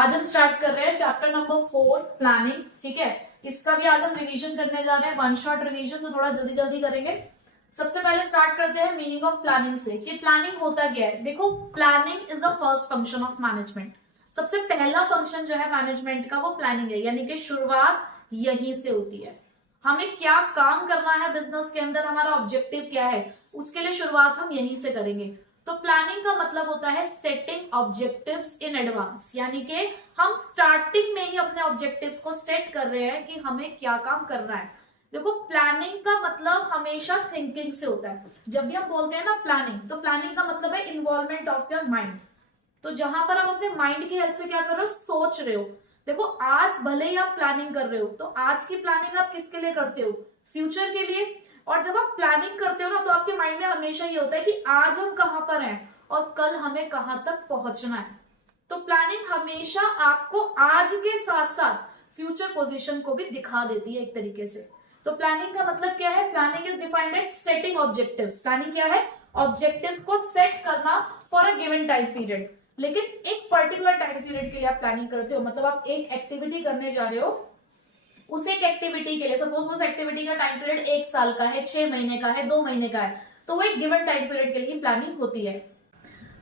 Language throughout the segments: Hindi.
आज हम स्टार्ट कर रहे हैं चैप्टर नंबर 4 प्लानिंग। ठीक है, इसका भी आज हम रिवीजन करने जा रहे हैं, वन शॉट रिवीजन, तो थोड़ा जल्दी जल्दी करेंगे। सबसे पहले स्टार्ट करते हैं मीनिंग ऑफ प्लानिंग से कि प्लानिंग होता क्या है। देखो, planning is the first function of management. सबसे पहला फंक्शन जो है मैनेजमेंट का वो प्लानिंग है, यानी कि शुरुआत यहीं से होती है। हमें क्या काम करना है बिजनेस के अंदर, हमारा ऑब्जेक्टिव क्या है, उसके लिए शुरुआत हम यहीं से करेंगे। तो प्लानिंग का मतलब होता है सेटिंग ऑब्जेक्टिव्स इन एडवांस, यानी कि हम स्टार्टिंग में ही अपने ऑब्जेक्टिव्स को सेट कर रहे हैं कि हमें क्या काम करना है। देखो, प्लानिंग का मतलब हमेशा थिंकिंग से होता है। जब भी हम बोलते हैं ना प्लानिंग, तो प्लानिंग का मतलब है इन्वॉल्वमेंट ऑफ योर माइंड। तो जहां पर आप अपने माइंड की हेल्प से क्या कर रहे हो, सोच रहे हो। देखो, आज भले ही आप प्लानिंग कर रहे हो, तो आज की प्लानिंग आप किसके लिए करते हो, फ्यूचर के लिए। और जब आप प्लानिंग करते हो ना, तो आपके माइंड में हमेशा ये होता है कि आज हम कहां पर हैं और कल हमें कहां तक पहुंचना है। तो प्लानिंग हमेशा आपको आज के साथ साथ फ्यूचर पोजीशन को भी दिखा देती है एक तरीके से। तो प्लानिंग का मतलब क्या है, planning is defined as setting objectives. Planning क्या है, ऑब्जेक्टिव्स को सेट करना for a given time period. लेकिन एक पर्टिकुलर टाइम पीरियड के लिए आप प्लानिंग करते हो, मतलब आप एक एक्टिविटी करने जा रहे हो, उस एक एक्टिविटी के लिए सपोज उस एक्टिविटी का टाइम पीरियड 1 साल का है, 6 महीने का है, 2 महीने का है, तो वो एक गिवन टाइम पीरियड के लिए प्लानिंग होती है।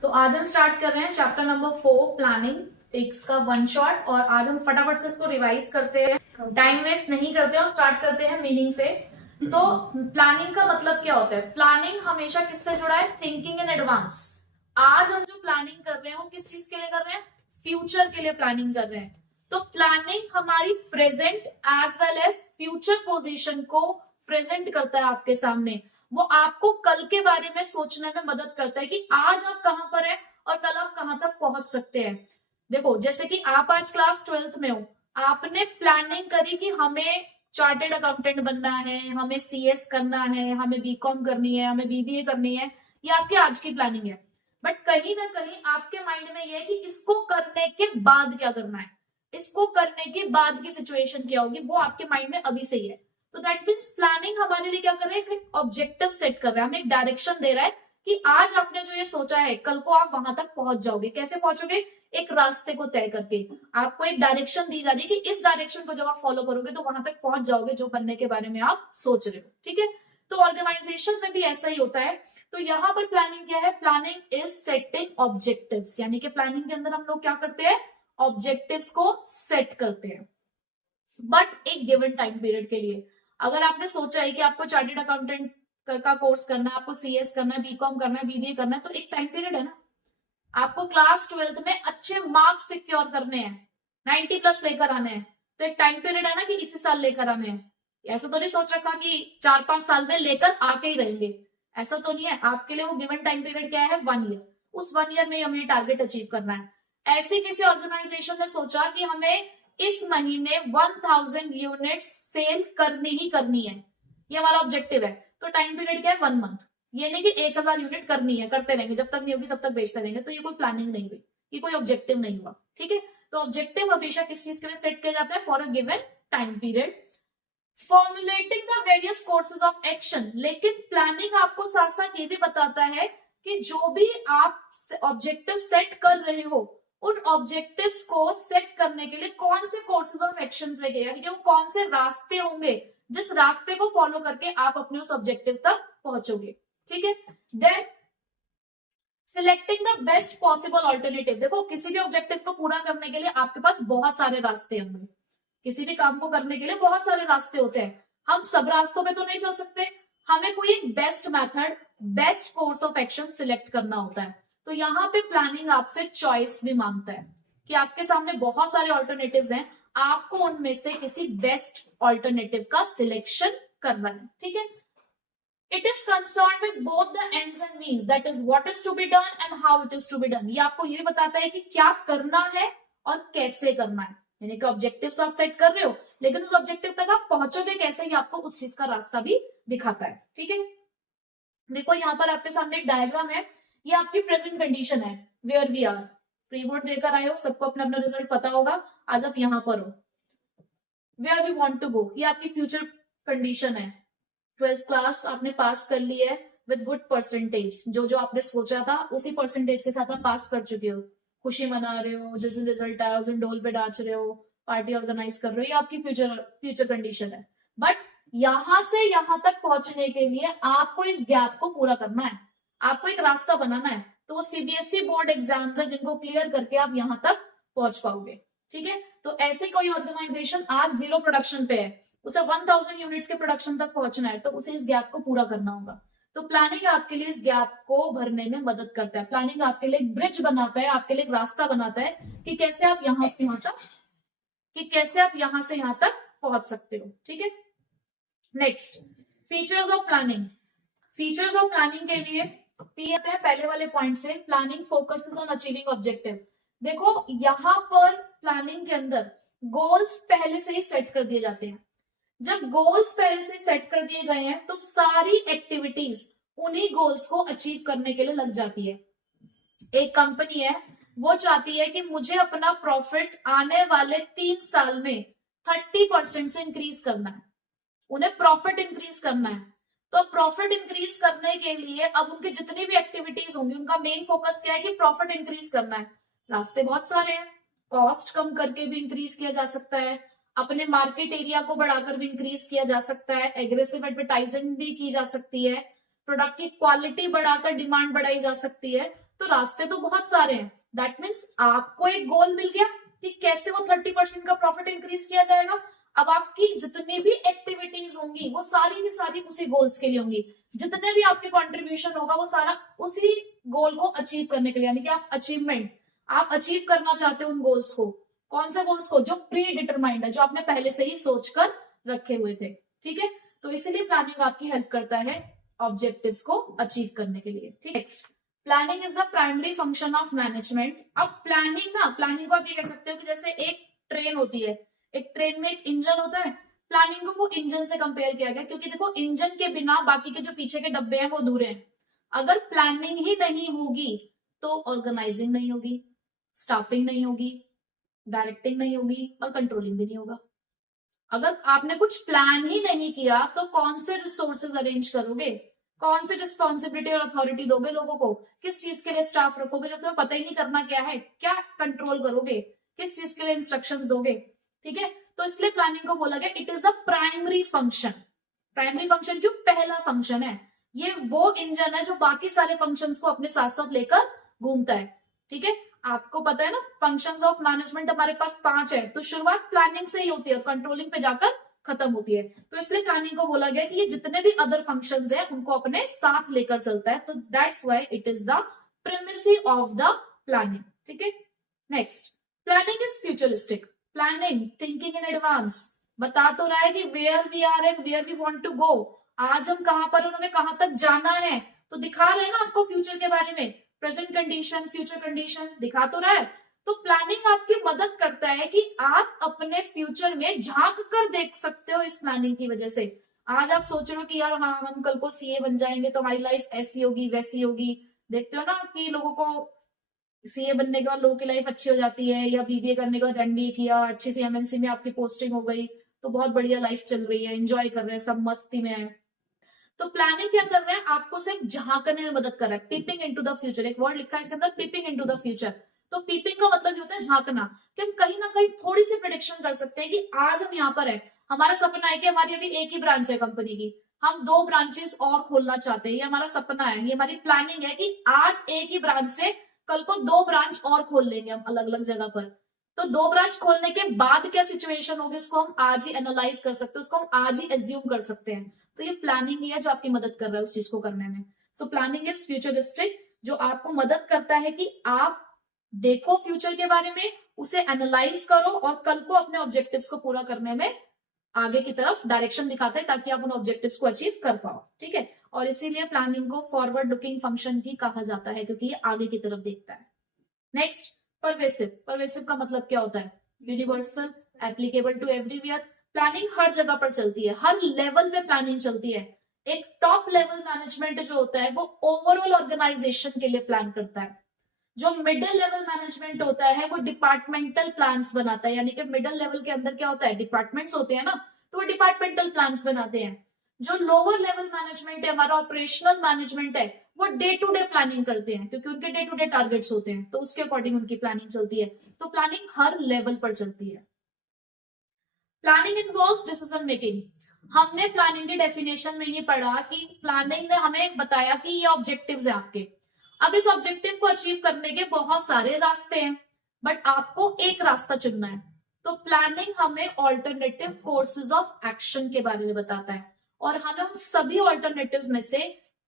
तो आज हम स्टार्ट कर रहे हैं चैप्टर नंबर 4 प्लानिंग, इसका वन शॉट। और आज हम फटाफट से इसको रिवाइज करते हैं, टाइम वेस्ट नहीं करते और स्टार्ट करते हैं मीनिंग से। तो प्लानिंग का मतलब क्या होता है, प्लानिंग हमेशा किससे जुड़ा है, थिंकिंग इन एडवांस। आज हम जो प्लानिंग कर रहे हैं वो किस चीज के लिए कर रहे हैं, फ्यूचर के लिए प्लानिंग कर रहे हैं। तो प्लानिंग हमारी present as well as future position को प्रेजेंट करता है आपके सामने। वो आपको कल के बारे में सोचने में मदद करता है कि आज आप कहां पर हैं और कल आप कहां तक पहुंच सकते हैं। देखो, जैसे कि आप आज क्लास 12th में हो, आपने प्लानिंग करी कि हमें चार्टेड अकाउंटेंट बनना है, हमें सीएस करना है, हमें बीकॉम करनी है, हमें बीबीए करनी है। ये आपकी आज की प्लानिंग है। बट कहीं ना कहीं आपके माइंड में ये है कि इसको करने के बाद क्या करना है, इसको करने के बाद की सिचुएशन क्या होगी, वो आपके माइंड में अभी से ही है। तो दैट मीन्स प्लानिंग हमारे लिए क्या कर रहा है, एक ऑब्जेक्टिव सेट कर रहा है, हमें एक डायरेक्शन दे रहा है कि आज आपने जो ये सोचा है कल को आप वहां तक पहुंच जाओगे। कैसे पहुंचोगे, एक रास्ते को तय करके। आपको एक डायरेक्शन दी जा रही है कि इस डायरेक्शन को जब आप फॉलो करोगे तो वहां तक पहुंच जाओगे जो बनने के बारे में आप सोच रहे हो। ठीक है, तो ऑर्गेनाइजेशन में भी ऐसा ही होता है। तो यहाँ पर प्लानिंग क्या है, प्लानिंग इज सेटिंग ऑब्जेक्टिव्स, यानी कि प्लानिंग के अंदर हम लोग क्या करते हैं, ऑब्जेक्टिव्स को सेट करते हैं, बट एक गिवन टाइम पीरियड के लिए। अगर आपने सोचा है कि आपको चार्टेड अकाउंटेंट का कोर्स करना है, आपको सीएस करना है, बीकॉम करना है, बीबीए करना है, तो एक टाइम पीरियड है ना। आपको क्लास 12th में अच्छे मार्क्स सिक्योर करने हैं, 90+ लेकर आने हैं, तो एक टाइम पीरियड है ना कि इसी साल लेकर आने हैं। ऐसा तो नहीं सोच रखा कि 4-5 साल में लेकर आके ही रहेंगे, ऐसा तो नहीं है। आपके लिए वो गिवन टाइम पीरियड क्या है, 1 ईयर। उस 1 ईयर में हमें टारगेट अचीव करना है। ऐसे किसी ऑर्गेनाइजेशन ने सोचा कि हमें इस महीने 1000 यूनिट सेल करनी ही करनी है, ये हमारा ऑब्जेक्टिव है। तो टाइम पीरियड क्या है, 1 मंथ। ये नहीं कि 1000 यूनिट करनी है, करते रहेंगे, जब तक नहीं होगी तब तक बेचते रहेंगे, तो ये कोई प्लानिंग नहीं हुई, ये कोई ऑब्जेक्टिव नहीं हुआ। ठीक है, तो ऑब्जेक्टिव हमेशा किस चीज के लिए सेट किया जाता है, for a given time period. Formulating the various courses of action, लेकिन प्लानिंग आपको साथ साथ ये भी बताता है कि जो भी आप ऑब्जेक्टिव सेट कर रहे हो, उन ऑब्जेक्टिव्स को सेट करने के लिए कौन से कोर्सेज ऑफ एक्शन रहेंगे, यानी कि वो कौन से रास्ते होंगे जिस रास्ते को फॉलो करके आप अपने उस ऑब्जेक्टिव तक पहुंचोगे। ठीक है, then selecting the best possible alternative. देखो, किसी भी ऑब्जेक्टिव को पूरा करने के लिए आपके पास बहुत सारे रास्ते होंगे, किसी भी काम को करने के लिए बहुत सारे रास्ते होते हैं। हम सब रास्तों पे तो नहीं चल सकते, हमें कोई एक best method, best course of action select करना होता है। तो यहाँ पे प्लानिंग आपसे चॉइस भी मांगता है कि आपके सामने बहुत सारे ऑल्टरनेटिव्स हैं, आपको उनमें से किसी बेस्ट ऑल्टरनेटिव का सिलेक्शन करना है। ठीक है, it is concern with both the ends and means, that is what is to be done and how it is to be done. ये आपको ये बताता है कि क्या करना है और कैसे करना है, यानी कि ऑब्जेक्टिव्स आप सेट कर रहे हो, लेकिन उस ऑब्जेक्टिव तक आप पहुंचोगे कैसे, ये आपको उस चीज का रास्ता भी दिखाता है। ठीक है, देखो यहाँ पर आपके सामने एक डायग्राम है, ये आपकी प्रेजेंट कंडीशन है, where we are. Pre board देकर आए हो, सबको अपना अपना रिजल्ट पता होगा, आज आप यहाँ पर हो। Where we want to go, ये आपकी फ्यूचर कंडीशन है। 12th क्लास आपने पास कर ली है विद गुड परसेंटेज, जो जो आपने सोचा था उसी परसेंटेज के साथ आप पास कर चुके हो। खुशी मना रहे हो, जिस दिन रिजल्ट आया उस दिन ढोल पे नाच रहे हो, पार्टी ऑर्गेनाइज कर रहे हो, ये आपकी फ्यूचर कंडीशन है। बट यहां से यहां तक पहुंचने के लिए आपको इस गैप को पूरा करना है, आपको एक रास्ता बनाना है। तो वो सीबीएसई बोर्ड एग्जाम्स है जिनको क्लियर करके आप यहां तक पहुंच पाओगे। ठीक है, तो ऐसे कोई ऑर्गेनाइजेशन आज 0 प्रोडक्शन पे है, उसे 1000 यूनिट्स के प्रोडक्शन तक पहुंचना है, तो उसे इस गैप को पूरा करना होगा। तो प्लानिंग आपके लिए इस गैप को भरने में मदद करता है। प्लानिंग आपके लिए एक ब्रिज बनाता है, आपके लिए एक रास्ता बनाता है कि कैसे आप यहां से यहां तक पहुंच सकते हो। ठीक है, next features of planning. Features of planning के लिए आते हैं पहले वाले पॉइंट से, planning focuses on achieving objective. देखो यहां पर प्लानिंग के अंदर गोल्स पहले से ही सेट कर दिए जाते हैं। जब गोल्स पहले से सेट कर दिए गए हैं तो सारी एक्टिविटीज उन्हीं गोल्स को अचीव करने के लिए लग जाती है। एक कंपनी है, वो चाहती है कि मुझे अपना प्रॉफिट आने वाले 3 साल में 30% से इंक्रीज करना है, उन्हें प्रॉफिट इंक्रीज करना है। तो प्रॉफिट इंक्रीज करने के लिए अब उनकी जितनी भी एक्टिविटीज होंगी उनका मेन फोकस क्या है कि प्रॉफिट इंक्रीज करना है। रास्ते बहुत सारे हैं, कॉस्ट कम करके भी इंक्रीज किया जा सकता है, अपने मार्केट एरिया को बढ़ाकर भी इंक्रीज किया जा सकता है, एग्रेसिव एडवर्टाइजिंग भी की जा सकती है, प्रोडक्ट की क्वालिटी बढ़ाकर डिमांड बढ़ाई जा सकती है। तो रास्ते तो बहुत सारे हैं। दैट मीन्स आपको एक गोल मिल गया कि कैसे वो 30% का प्रॉफिट इंक्रीज किया जाएगा। अब आपकी जितनी भी एक्टिविटीज होंगी वो सारी की सारी उसी गोल्स के लिए होंगी, जितने भी आपके कंट्रीब्यूशन होगा वो सारा उसी गोल को अचीव करने के लिए, यानी कि आप अचीव करना चाहते हो उन गोल्स को। कौन से गोल्स को? जो प्री डिटरमाइंड है, जो आपने पहले से ही सोचकर रखे हुए थे। ठीक है, तो इसीलिए प्लानिंग आपकी हेल्प करता है ऑब्जेक्टिव्स को अचीव करने के लिए। ठीक, next planning is the primary function of management. अब प्लानिंग को आप ये कह सकते हो कि जैसे एक ट्रेन होती है, एक ट्रेन में एक इंजन होता है, प्लानिंग को वो इंजन से कंपेयर किया गया, क्योंकि देखो इंजन के बिना बाकी के जो पीछे के डब्बे हैं वो अधूरे हैं। अगर प्लानिंग ही नहीं होगी तो ऑर्गेनाइजिंग नहीं होगी, स्टाफिंग नहीं होगी, डायरेक्टिंग नहीं होगी और कंट्रोलिंग भी नहीं होगा। अगर आपने कुछ प्लान ही नहीं किया तो कौन से रिसोर्सेज अरेंज करोगे, कौन से रिस्पॉन्सिबिलिटी और अथॉरिटी दोगे लोगों को, किस चीज के लिए स्टाफ रखोगे जब तुम्हें पता ही नहीं करना क्या है, क्या कंट्रोल करोगे, किस चीज के लिए इंस्ट्रक्शंस दोगे। ठीक है, तो इसलिए प्लानिंग को बोला गया it is a primary function. Primary function क्यों? पहला फंक्शन है, ये वो इंजन है जो बाकी सारे फंक्शंस को अपने साथ साथ लेकर घूमता है। ठीक है, आपको पता है ना फंक्शंस ऑफ मैनेजमेंट हमारे पास 5 है, तो शुरुआत प्लानिंग से ही होती है, कंट्रोलिंग पे जाकर खत्म होती है। तो इसलिए प्लानिंग को बोला गया कि ये जितने भी अदर फंक्शंस है उनको अपने साथ लेकर चलता है। तो that's why it is the primacy of the planning. ठीक है, next planning is futuristic. Planning thinking in advance बता तो रहा है कि where we are and where we want to go, आज हम कहां पर और हमें कहां तक जाना है, तो दिखा रहे हैं ना आपको फ्यूचर के बारे में, प्रेजेंट कंडीशन फ्यूचर कंडीशन दिखा तो रहा है। तो प्लानिंग आपकी मदद करता है कि आप अपने फ्यूचर में झांक कर देख सकते हो। इस प्लानिंग की वजह से आज आप सोच रहे हो कि यार हाँ हम कल को सीए बन जाएंगे तो हमारी लाइफ ऐसी होगी वैसी होगी। देखते हो ना कि लोगों को सीए बनने के बाद लोगों की लाइफ अच्छी हो जाती है, या बीबीए करने के बाद एमबीए किया, अच्छी सी एमएनसी में आपकी पोस्टिंग हो गई, तो बहुत बढ़िया लाइफ चल रही है, एंजॉय कर रहे हैं, सब मस्ती में है। तो प्लानिंग क्या कर रहा है? आपको सिर्फ झांकने में मदद कर रहा है। पीपिंग इनटू द फ्यूचर, एक वर्ड लिखा है इसके अंदर, पीपिंग इनटू द फ्यूचर। तो पीपिंग का मतलब ये होता है झांकना, कि हम कहीं ना कहीं थोड़ी सी प्रेडिक्शन कर सकते हैं कि आज हम यहाँ पर है, हमारा सपना है कि हमारी अभी एक ही ब्रांच है कंपनी की, हम 2 ब्रांचेस और खोलना चाहते हैं, ये हमारा सपना है, ये हमारी प्लानिंग है कि आज एक ही ब्रांच से कल को 2 ब्रांच और खोल लेंगे हम अलग अलग जगह पर। तो 2 ब्रांच खोलने के बाद क्या सिचुएशन होगी उसको हम आज ही एनालाइज कर सकते हैं, उसको हम आज ही एज्यूम कर सकते हैं। तो ये प्लानिंग ही है जो आपकी मदद कर रहा है उस चीज को करने में। सो प्लानिंग इज फ्यूचरिस्टिक, जो आपको मदद करता है कि आप देखो फ्यूचर के बारे में, उसे एनालाइज करो और कल को अपने ऑब्जेक्टिव्स को पूरा करने में आगे की तरफ डायरेक्शन दिखाता है ताकि आप उन ऑब्जेक्टिव्स को अचीव कर पाओ। ठीक है, और इसीलिए प्लानिंग को फॉरवर्ड लुकिंग फंक्शन भी कहा जाता है क्योंकि ये आगे की तरफ देखता है। Next pervasive. परवेसिव का मतलब क्या होता है? Universal, applicable to everywhere. Planning हर जगह पर चलती है, हर लेवल पे प्लानिंग चलती है। एक टॉप लेवल मैनेजमेंट जो होता है वो ओवरऑल ऑर्गेनाइजेशन के लिए प्लान करता है। जो मिडिल लेवल मैनेजमेंट होता है वो डिपार्टमेंटल प्लान्स बनाता है, यानी कि मिडिल लेवल के अंदर क्या होता है? डिपार्टमेंट्स होते हैं ना, तो वो डिपार्टमेंटल प्लान्स बनाते हैं। जो लोअर लेवल मैनेजमेंट है, हमारा ऑपरेशनल मैनेजमेंट है, वो डे टू डे प्लानिंग करते हैं क्योंकि उनके डे टू डे टारगेट्स होते हैं, तो उसके अकॉर्डिंग उनकी प्लानिंग चलती है। तो प्लानिंग हर लेवल पर चलती है। Planning involves decision making. हमने प्लानिंग की डेफिनेशन में ये पढ़ा कि प्लानिंग ने हमें बताया कि ये ऑब्जेक्टिव्स हैं आपके। अब इस ऑब्जेक्टिव को अचीव करने के बहुत सारे रास्ते हैं, बट आपको एक रास्ता चुनना है। तो प्लानिंग हमें ऑल्टरनेटिव कोर्सेज ऑफ एक्शन के बारे में बताता है, और हमें उन सभी ऑल्टरनेटिव्स में से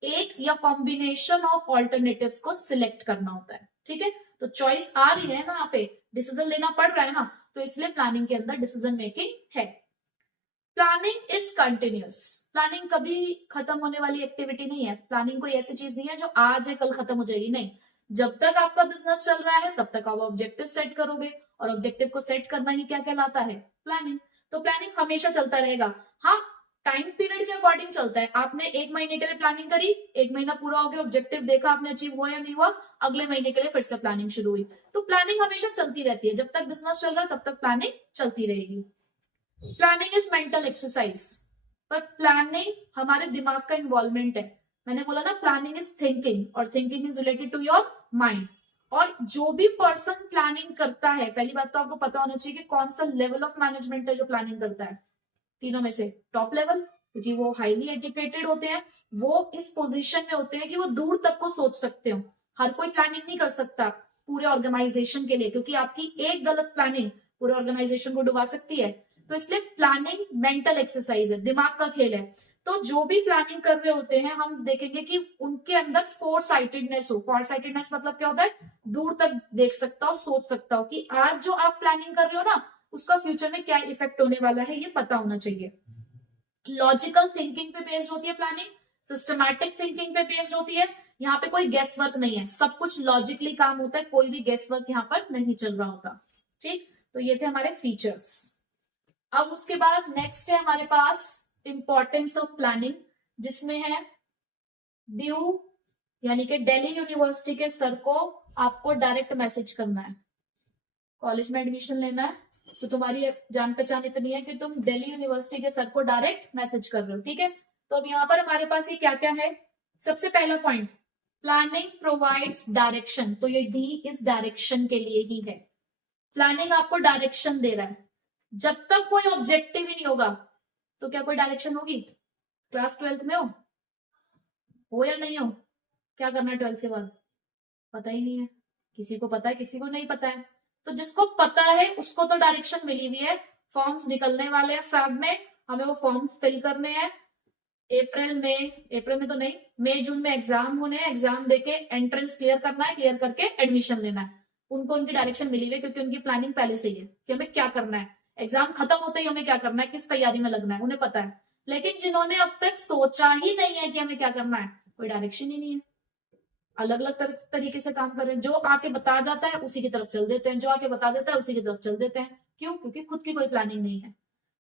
एक या कॉम्बिनेशन ऑफ ऑल्टरनेटिव्स को सिलेक्ट करना होता है। ठीक है, तो चॉइस आ रही है ना, यहाँ पे डिसीजन लेना पड़ रहा है ना, तो इसलिए प्लानिंग के अंदर डिसीजन मेकिंग है। Planning is continuous. प्लानिंग कभी खत्म होने वाली एक्टिविटी नहीं है। प्लानिंग कोई ऐसी चीज नहीं है जो आज है कल खत्म हो जाएगी, नहीं। जब तक आपका बिजनेस चल रहा है तब तक आप ऑब्जेक्टिव सेट करोगे, और ऑब्जेक्टिव को सेट करना ही क्या कहलाता है, प्लानिंग। तो प्लानिंग हमेशा चलता रहेगा। हाँ, टाइम पीरियड के अकॉर्डिंग चलता है। आपने एक महीने के लिए प्लानिंग करी, एक महीना पूरा हो गया, ऑब्जेक्टिव देखा आपने अचीव हुआ या नहीं हुआ, अगले महीने के लिए फिर से प्लानिंग शुरू हुई। तो प्लानिंग हमेशा चलती रहती है। जब तक बिजनेस चल रहा है तब तक प्लानिंग चलती रहेगी। प्लानिंग इज मेंटल एक्सरसाइज, पर प्लानिंग हमारे दिमाग का इन्वॉल्वमेंट है। मैंने बोला ना, प्लानिंग इज थिंकिंग, और thinking is related to your mind. और जो भी पर्सन प्लानिंग करता है, पहली बात तो आपको पता होना चाहिए कि कौन सा लेवल ऑफ मैनेजमेंट है जो प्लानिंग करता है। तीनों में से टॉप लेवल, क्योंकि वो हाईली एजुकेटेड होते हैं, वो इस पोजीशन में होते हैं कि वो दूर तक को सोच सकते हो। हर कोई प्लानिंग नहीं कर सकता पूरे ऑर्गेनाइजेशन के लिए, क्योंकि आपकी एक गलत प्लानिंग पूरे ऑर्गेनाइजेशन को डुबा सकती है। तो इसलिए प्लानिंग मेंटल एक्सरसाइज है, दिमाग का खेल है। तो जो भी प्लानिंग कर रहे होते हैं, हम देखेंगे कि उनके अंदर फोर साइटेडनेस हो। फोर साइटेडनेस मतलब क्या होता है, दूर तक देख सकता हो, सोच सकता हो कि आज जो आप प्लानिंग कर रहे हो ना, उसका फ्यूचर में क्या इफेक्ट होने वाला है, ये पता होना चाहिए। लॉजिकल थिंकिंग पे बेस्ड होती है प्लानिंग, सिस्टमैटिक थिंकिंग पे बेस्ड होती है। यहाँ पे कोई गेस वर्क नहीं है, सब कुछ लॉजिकली काम होता है, कोई भी गेस वर्क यहाँ पर नहीं चल रहा होता। ठीक, तो ये थे हमारे फीचर्स। अब उसके बाद नेक्स्ट है हमारे पास इंपॉर्टेंस ऑफ प्लानिंग, जिसमें है ड्यू, यानी कि दिल्ली यूनिवर्सिटी के सर को आपको डायरेक्ट मैसेज करना है। कॉलेज में एडमिशन लेना है तो तुम्हारी जान पहचान इतनी है कि तुम दिल्ली यूनिवर्सिटी के सर को डायरेक्ट मैसेज कर रहे हो। ठीक है, तो अब यहाँ पर हमारे पास ये क्या क्या है। सबसे पहला पॉइंट, प्लानिंग प्रोवाइड्स डायरेक्शन। तो ये डी इस डायरेक्शन के लिए ही है। प्लानिंग आपको डायरेक्शन दे रहा है। जब तक कोई ऑब्जेक्टिव ही नहीं होगा तो क्या कोई डायरेक्शन होगी? क्लास 12th में हो या नहीं हो, क्या करना है 12th के बाद? पता ही नहीं है। किसी को पता है, किसी को नहीं पता है। तो जिसको पता है उसको तो डायरेक्शन मिली हुई है। फॉर्म्स निकलने वाले हैं फैब में, हमें वो फॉर्म्स फिल करने हैं। अप्रैल में तो नहीं, मई जून में एग्जाम होने हैं, एग्जाम देके एंट्रेंस क्लियर करना है, क्लियर करके एडमिशन लेना है। उनको उनकी डायरेक्शन मिली हुई है, क्योंकि उनकी प्लानिंग पहले से ही है कि हमें क्या करना है, एग्जाम खत्म होते ही हमें क्या करना है, किस तैयारी में लगना है, उन्हें पता है। लेकिन जिन्होंने अब तक सोचा ही नहीं है कि हमें क्या करना है, कोई डायरेक्शन ही नहीं है, अलग अलग तरीके से काम कर रहे हैं। जो आके बता जाता है उसी की तरफ चल देते हैं, जो आके बता देता है उसी की तरफ चल देते हैं। क्यों? क्योंकि खुद की कोई प्लानिंग नहीं है।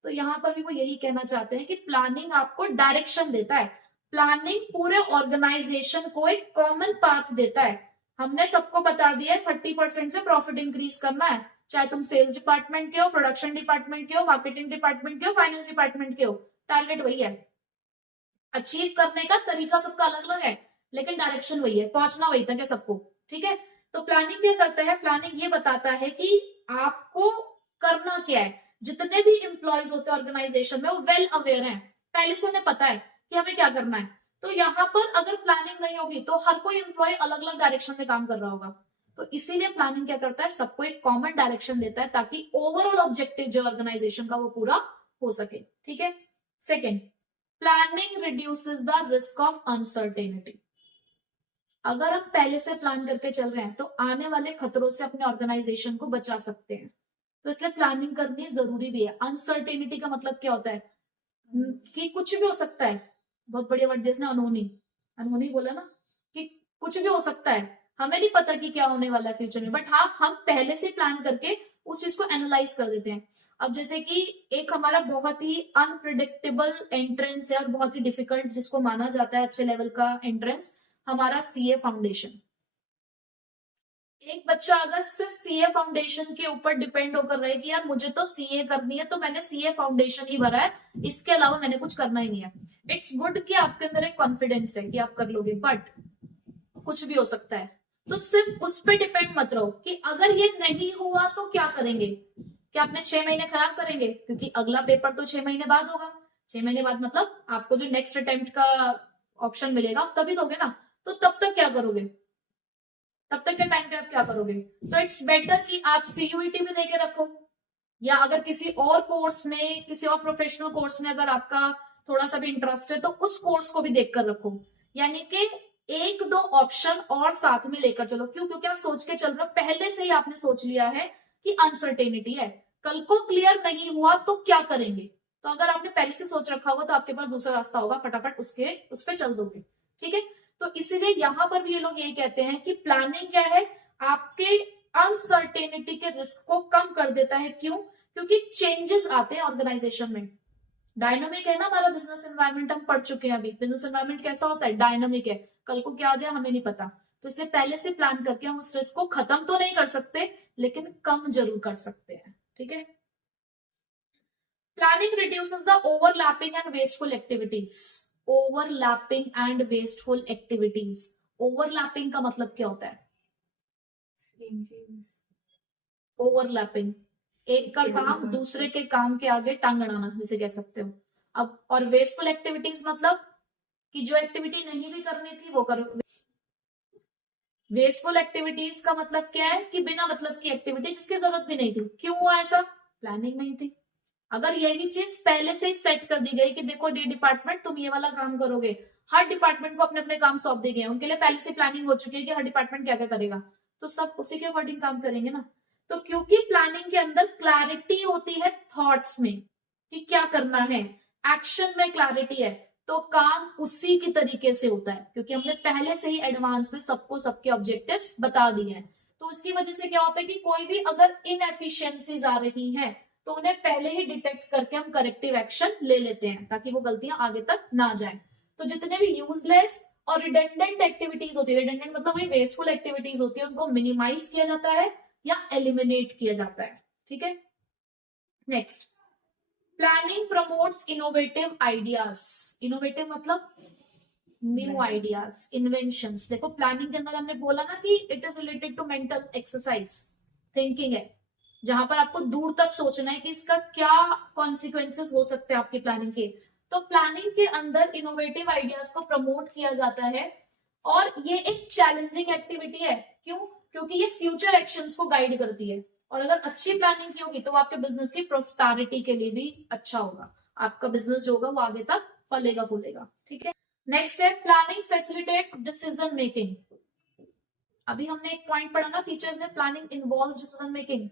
तो यहाँ पर भी वो यही कहना चाहते हैं कि प्लानिंग आपको डायरेक्शन देता है। प्लानिंग पूरे ऑर्गेनाइजेशन को एक कॉमन पाथ देता है। हमने सबको बता दिया है 30% से प्रॉफिट इंक्रीज करना है, चाहे तुम सेल्स डिपार्टमेंट के हो, प्रोडक्शन डिपार्टमेंट के हो, मार्केटिंग डिपार्टमेंट के हो, फाइनेंस डिपार्टमेंट के हो, टारगेट वही है। अचीव करने का तरीका सबका अलग अलग है, लेकिन डायरेक्शन वही है, पहुंचना वही तक है सबको। ठीक है, तो प्लानिंग क्या करता है, प्लानिंग ये बताता है कि आपको करना क्या है। जितने भी एम्प्लॉयज होते हैं ऑर्गेनाइजेशन में, वो वेल अवेयर हैं, पहले से उन्हें पता है कि हमें क्या करना है। तो यहाँ पर अगर प्लानिंग नहीं होगी तो हर कोई एम्प्लॉय अलग अलग डायरेक्शन में काम कर रहा होगा। तो इसीलिए प्लानिंग क्या करता है, सबको एक कॉमन डायरेक्शन देता है, ताकि ओवरऑल ऑब्जेक्टिव जो ऑर्गेनाइजेशन का वो पूरा हो सके। ठीक है, second, planning reduces the risk of uncertainty. अगर हम पहले से प्लान करके चल रहे हैं तो आने वाले खतरों से अपने ऑर्गेनाइजेशन को बचा सकते हैं। तो इसलिए प्लानिंग करनी जरूरी भी है। अनसर्टेनिटी का मतलब क्या होता है कि कुछ भी हो सकता है। बहुत बढ़िया वर्ड दिया, अनहोनी, अनहोनी बोला ना, कि कुछ भी हो सकता है, हमें नहीं पता कि क्या होने वाला है फ्यूचर में, बट हाँ, हम पहले से प्लान करके उस चीज को एनालाइज कर देते हैं। अब जैसे कि एक हमारा बहुत ही अनप्रिडिक्टेबल एंट्रेंस है और बहुत ही डिफिकल्ट जिसको माना जाता है अच्छे लेवल का एंट्रेंस, हमारा सीए फाउंडेशन। एक बच्चा अगर सिर्फ सीए फाउंडेशन के ऊपर डिपेंड होकर रहे कि यार मुझे तो सीए करनी है तो मैंने सीए फाउंडेशन ही भरा है, इसके अलावा मैंने कुछ करना ही नहीं है। इट्स गुड कि आपके अंदर एक कॉन्फिडेंस है कि आप कर लोगे, बट कुछ भी हो सकता है। तो सिर्फ उस पर डिपेंड मत रहो कि अगर ये नहीं हुआ तो क्या करेंगे। क्या अपने 6 महीने खराब करेंगे? क्योंकि अगला पेपर तो 6 महीने बाद होगा। 6 महीने बाद मतलब आपको जो नेक्स्ट अटेम्प्ट का ऑप्शन मिलेगा तभी दोगे ना। तो तब तक क्या करोगे? तब तक के टाइम पे आप क्या करोगे? तो इट्स बेटर कि आप सीयूईटी भी देके रखो, या अगर किसी और कोर्स में, किसी और प्रोफेशनल कोर्स में अगर आपका थोड़ा सा भी इंटरेस्ट है तो उस कोर्स को भी देखकर रखो। यानी कि एक दो ऑप्शन और साथ में लेकर चलो। क्यों? क्योंकि आप सोच के चल रहे हो, पहले से ही आपने सोच लिया है कि अनसर्टेनिटी है, कल को क्लियर नहीं हुआ तो क्या करेंगे। तो अगर आपने पहले से सोच रखा होगा तो आपके पास दूसरा रास्ता होगा, फटाफट उस पर चल दोगे। ठीक है, तो इसीलिए यहां पर भी ये लोग यही कहते हैं कि प्लानिंग क्या है, आपके अनसर्टेनिटी के रिस्क को कम कर देता है। क्यों? क्योंकि चेंजेस आते हैं ऑर्गेनाइजेशन में। डायनामिक है ना हमारा बिजनेस एनवायरनमेंट, हम पढ़ चुके हैं अभी बिजनेस एनवायरनमेंट कैसा होता है, डायनामिक है। कल को क्या आ जाए हमें नहीं पता, तो इसलिए पहले से प्लान करके हम उस रिस्क को खत्म तो नहीं कर सकते लेकिन कम जरूर कर सकते हैं। ठीक है, planning reduces the overlapping and wasteful activities. Overlapping and wasteful activities, overlapping का मतलब क्या होता है? ओवरलैपिंग, एक का काम दूसरे के काम के आगे टांग अड़ाना जिसे कह सकते हो। अब और वेस्टफुल एक्टिविटीज मतलब कि जो एक्टिविटी नहीं भी करनी थी वो करो। वेस्टफुल एक्टिविटीज का मतलब क्या है कि बिना मतलब की एक्टिविटी जिसकी जरूरत भी नहीं थी। क्यों हुआ ऐसा? प्लानिंग नहीं थी। अगर यही चीज पहले से ही सेट कर दी गई कि देखो ये डिपार्टमेंट तुम ये वाला काम करोगे, हर डिपार्टमेंट को अपने अपने काम सौंप दिए गए, उनके लिए पहले से प्लानिंग हो चुकी है कि हर डिपार्टमेंट क्या क्या करेगा, तो सब उसी के अकॉर्डिंग काम करेंगे ना। तो क्योंकि प्लानिंग के अंदर क्लैरिटी होती है थॉट्स में कि क्या करना है, एक्शन में क्लैरिटी है, तो काम उसी की तरीके से होता है क्योंकि हमने पहले से ही एडवांस में सबको सबके ऑब्जेक्टिव्स बता दिए हैं। तो उसकी वजह से क्या होता है कि कोई भी अगर इनएफिशिएंसीज आ रही हैं तो उन्हें पहले ही डिटेक्ट करके हम करेक्टिव एक्शन ले लेते हैं ताकि वो गलतियां आगे तक ना जाए। तो जितने भी यूजलेस और रिडेंडेंट एक्टिविटीज होती है, रिडेंडेंट मतलब वही वेस्टफुल एक्टिविटीज होती है, उनको मिनिमाइज किया जाता है या एलिमिनेट किया जाता है। ठीक है, next, planning promotes innovative ideas. Innovative मतलब न्यू आइडियाज, इन्वेंशंस। देखो प्लानिंग के अंदर हमने बोला ना कि it is related to mental exercise, thinking है, जहां पर आपको दूर तक सोचना है कि इसका क्या कॉन्सिक्वेंसेस हो सकते हैं आपकी प्लानिंग के। तो प्लानिंग के अंदर इनोवेटिव आइडियाज को प्रमोट किया जाता है और ये एक चैलेंजिंग एक्टिविटी है। क्यों? क्योंकि ये फ्यूचर एक्शंस को गाइड करती है और अगर अच्छी प्लानिंग की होगी तो वो आपके बिजनेस की प्रोस्पेरिटी के लिए भी अच्छा होगा, आपका बिजनेस जो होगा वो आगे तक फलेगा फूलेगा। ठीक है, नेक्स्ट है प्लानिंग फैसिलिटेट्स डिसीजन मेकिंग। अभी हमने एक पॉइंट पढ़ा ना फीचर्स में, प्लानिंग इन्वॉल्व्स डिसीजन मेकिंग।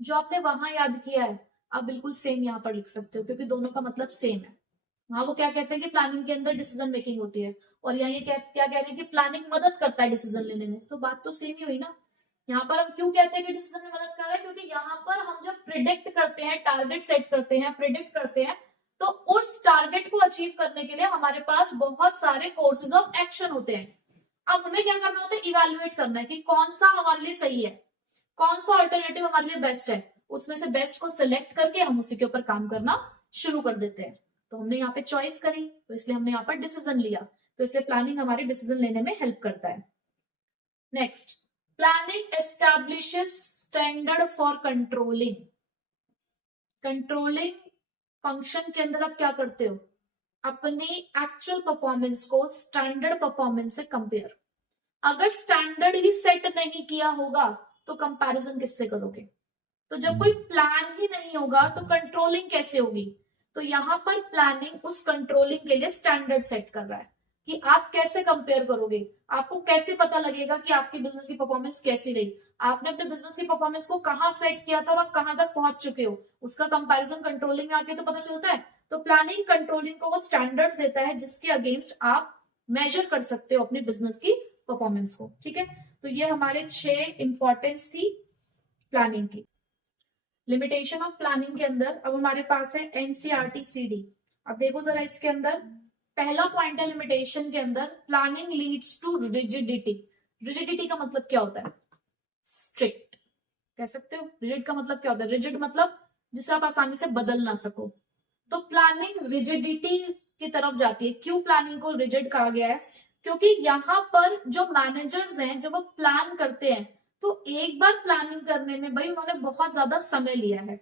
जो आपने वहां याद किया है आप बिल्कुल सेम यहाँ पर लिख सकते हो क्योंकि दोनों का मतलब सेम है। वहां वो क्या कहते हैं कि प्लानिंग के अंदर डिसीजन मेकिंग होती है और यहाँ ये क्या कह रहे हैं कि प्लानिंग मदद करता है डिसीजन लेने में। तो बात तो सेम ही हुई ना। यहाँ पर हम क्यों कहते हैं कि डिसीजन में मदद कर रहा है? क्योंकि यहाँ पर हम जब प्रिडिक्ट करते हैं, टारगेट सेट करते हैं, प्रिडिक्ट करते हैं, तो उस टारगेट को अचीव करने के लिए हमारे पास बहुत सारे कोर्सेज ऑफ एक्शन होते हैं। अब हमें क्या करना होता है? इवेल्युएट करना है कि कौन सा हमारे लिए सही है, कौन सा अल्टरनेटिव हमारे लिए बेस्ट है। उसमें से बेस्ट को सिलेक्ट करके हम उसी के ऊपर काम करना शुरू कर देते हैं। तो हमने यहाँ पे चॉइस करी तो इसलिए हमने यहाँ पर डिसीजन लिया, तो इसलिए प्लानिंग हमारे डिसीजन लेने में हेल्प करता है। Next, planning establishes standard for controlling. Controlling function के अंदर आप क्या करते हो? अपनी एक्चुअल परफॉर्मेंस को स्टैंडर्ड परफॉर्मेंस से कंपेयर। अगर स्टैंडर्ड ही सेट नहीं किया होगा तो कंपैरिजन किससे करोगे? तो जब कोई प्लान ही नहीं होगा तो कंट्रोलिंग कैसे होगी? तो यहां पर प्लानिंग उस कंट्रोलिंग के लिए स्टैंडर्ड सेट कर रहा है कि आप कैसे कंपेयर करोगे, आपको कैसे पता लगेगा कि आपकी बिजनेस की परफॉर्मेंस कैसी रही, आपने अपने बिजनेस की परफॉर्मेंस को कहां सेट किया था और आप कहां तक पहुंच चुके हो, उसका कंपैरिजन कंट्रोलिंग में आके तो पता चलता है। तो प्लानिंग कंट्रोलिंग को वो स्टैंडर्ड्स देता है जिसके अगेंस्ट आप मेजर कर सकते हो अपने बिजनेस की परफॉर्मेंस को। ठीक है, तो ये हमारे 6 इंपॉर्टेंस थी प्लानिंग की। लिमिटेशन ऑफ प्लानिंग के अंदर अब हमारे पास है एनसीईआरटी सीडी। अब देखो जरा इसके अंदर पहला पॉइंट है लिमिटेशन के अंदर, planning leads to rigidity. Rigidity का मतलब क्या होता है? स्ट्रिक्ट कह सकते हो। रिजिड का मतलब क्या होता है? रिजिड मतलब जिसे आप आसानी से बदल ना सको। तो प्लानिंग रिजिडिटी की तरफ जाती है। क्यों प्लानिंग को रिजिड कहा गया है? क्योंकि यहाँ पर जो मैनेजर्स हैं जब वो प्लान करते हैं तो एक बार प्लानिंग करने में भाई उन्होंने बहुत ज्यादा समय लिया है,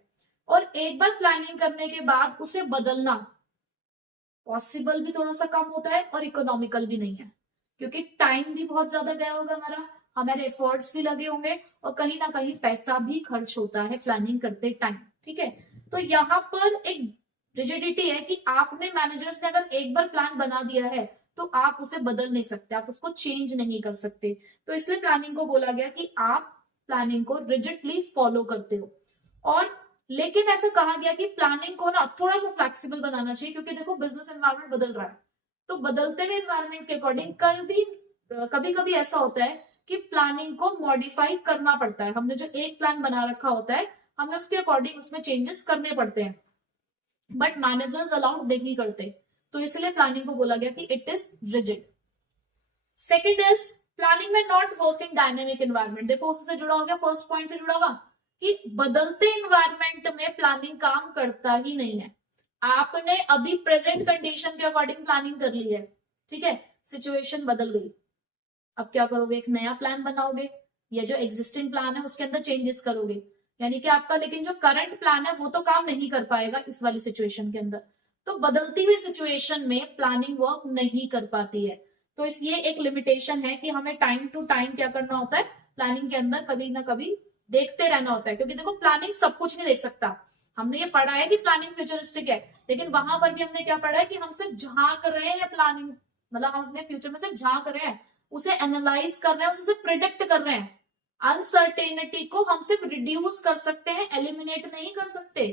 और एक बार प्लानिंग करने के बाद उसे बदलना पॉसिबल भी थोड़ा सा कम होता है और इकोनॉमिकल भी नहीं है, क्योंकि टाइम भी बहुत ज्यादा गया होगा हमारा, हमारे एफर्ट्स भी लगे होंगे, और कहीं ना कहीं पैसा भी खर्च होता है प्लानिंग करते टाइम। ठीक है, तो यहाँ पर एक रिजिडिटी है कि आपने मैनेजर्स ने अगर एक बार प्लान बना दिया है तो आप उसे बदल नहीं सकते, आप उसको चेंज नहीं कर सकते। तो इसलिए प्लानिंग को बोला गया कि आप प्लानिंग को रिजिडली फॉलो करते हो। और लेकिन ऐसा कहा गया कि प्लानिंग को ना थोड़ा सा फ्लेक्सिबल बनाना चाहिए, क्योंकि देखो बिजनेस एनवायरनमेंट बदल रहा है, तो बदलते हुए एनवायरनमेंट के अकॉर्डिंग कभी कभी ऐसा होता है कि प्लानिंग को मॉडिफाई करना पड़ता है। हमने जो एक प्लान बना रखा होता है हमें उसके अकॉर्डिंग उसमें चेंजेस करने पड़ते हैं, बट मैनेजर्स अलाउड नहीं करते, तो इसलिए प्लानिंग को बोला गया कि it is rigid. Second is planning में not work in dynamic environment. देखो उससे जुड़ा हो गया, फर्स्ट पॉइंट से जुड़ा हुआ कि बदलते एनवायरनमेंट में प्लानिंग काम करता ही नहीं है। आपने अभी प्रेजेंट कंडीशन के अकॉर्डिंग प्लानिंग कर ली है, ठीक है, सिचुएशन बदल गई, अब क्या करोगे? एक नया प्लान बनाओगे या जो एग्जिस्टिंग प्लान है उसके अंदर चेंजेस करोगे, यानी कि आपका लेकिन जो करंट प्लान है वो तो काम नहीं कर पाएगा इस वाली सिचुएशन के अंदर। तो बदलती हुई सिचुएशन में प्लानिंग वर्क नहीं कर पाती है। तो इस ये एक लिमिटेशन है कि हमें टाइम टू टाइम क्या करना होता है, प्लानिंग के अंदर कभी ना कभी देखते रहना होता है, क्योंकि देखो प्लानिंग सब कुछ नहीं देख सकता। हमने ये पढ़ा है कि प्लानिंग फ्यूचरिस्टिक है, लेकिन वहां पर भी हमने क्या पढ़ा है कि हम सिर्फ झांक रहे हैं प्लानिंग, मतलब हम अपने फ्यूचर में सिर्फ झांक रहे हैं, उसे एनालाइज कर रहे हैं, उसे प्रिडिक्ट कर रहे हैं। अनसर्टेनिटी को हम सिर्फ रिड्यूस कर सकते हैं, एलिमिनेट नहीं कर सकते।